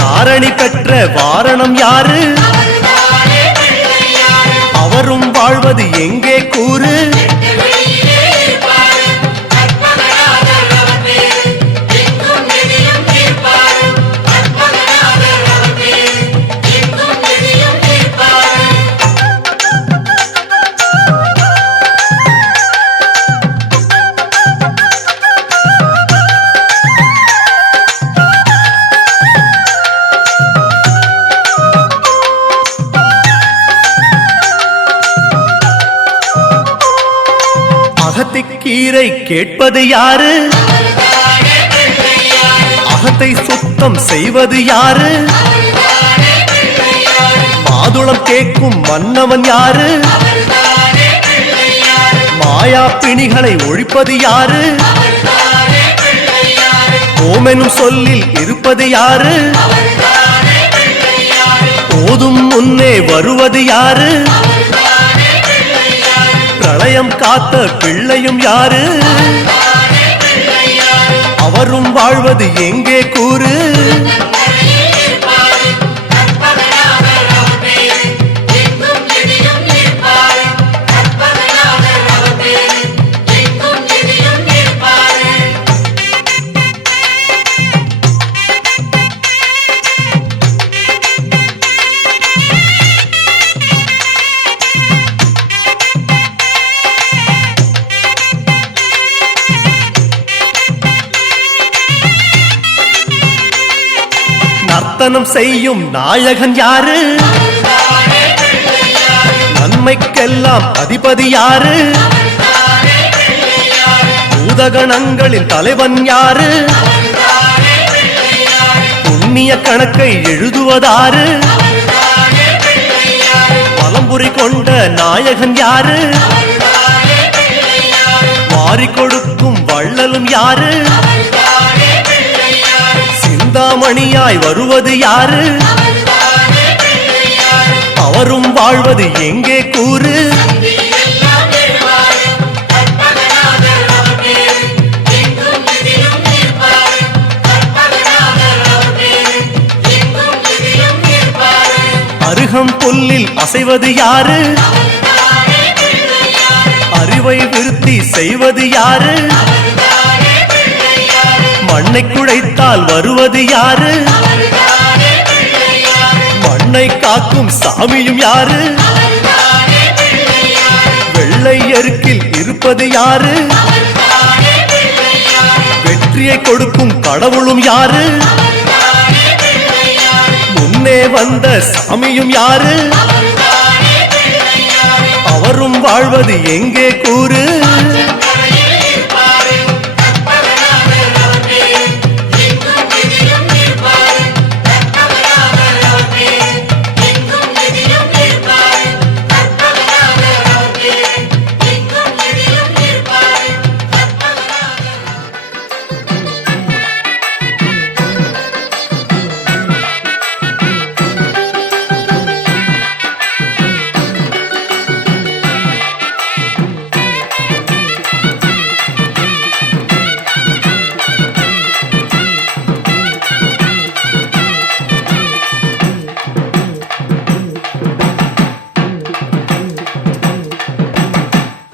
நாரணி பெற்ற வாரணம் யாரு? அவரும் வாழ்வது எங்கே கூறு? அகத்திக்கீரை கேட்பது யாரு? அகத்தை சுத்தம் செய்வது யாரு? மாதுளம் கேட்கும் மன்னவன் யாரு? மாயா பிணிகளை ஒழிப்பது யாரு? ஓமெனும் சொல்லில் இருப்பது யாரு? போதும் முன்னே வருவது யாரு? பிரளயம் காத்த பிள்ளையும் யாரு? அவரும் வாழ்வது எங்கே கூறு? நர்த்தனம் செய்யும் நாயகன் யாரு? நன்மைக்கெல்லாம் அதிபதி யாரு? பூதகணங்களின் தலைவன் யாரு? புண்ணிய கணக்கை எழுதுவதாரு? பலம்புரி கொண்ட நாயகன் யாரு? வாரி கொடுக்கும் வள்ளலும் யாரு? சிந்தாமணியாய் வருவது யாரு? அவரும் வாழ்வது எங்கே கூறு? அருகம் புல்லில் அசைவது யாரு? அறிவை விருத்தி செய்வது யாரு? மண்ணை குழைத்தால் வருவது யாரு? மண்ணை காக்கும் சாமியும் யாரு? வெள்ளை எருக்கில் இருப்பது யாரு? வெற்றியை கொடுக்கும் கடவுளும் யாரு? முன்னே வந்த சாமியும் யாரு? அவரும் வாழ்வது எங்கே கூறு?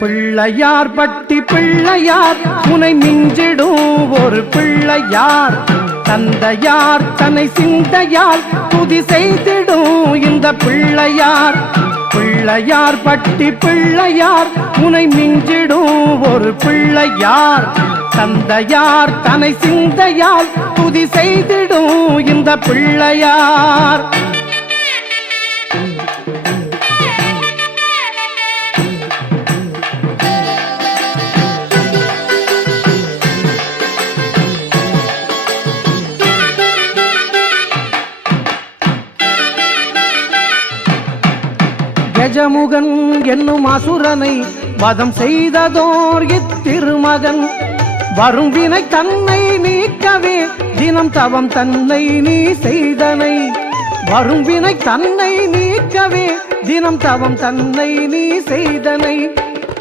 பிள்ளையார் பட்டி பிள்ளையார் உனை மிஞ்சிடும் ஒரு பிள்ளையார். தந்தையார் தன்னை சிந்தையால் துதி செய்திடும் இந்த பிள்ளையார். பிள்ளையார் பட்டி பிள்ளையார் உனை மிஞ்சிடும் ஒரு பிள்ளையார். தந்தையார் தன்னை சிந்தையால் துதி செய்திடும் இந்த பிள்ளையார். கஜமுகன் என்னும் அசுரனை வதம் செய்ததோர் இத்திருமகன் வரும் வினை தன்னை நீக்கவே தினம் தவம் தன்னை நீ செய்தனை வரும் வினை தன்னை நீக்கவே தினம் தவம் தன்னை நீ செய்தனை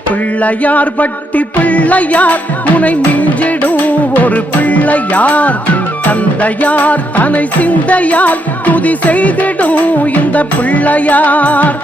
பிள்ளையார் பட்டி பிள்ளையார் உனை மிஞ்சிடும் ஒரு பிள்ளையார் தந்தையார் தனை சிந்தையார் துதி செய்திடும் இந்த பிள்ளையார்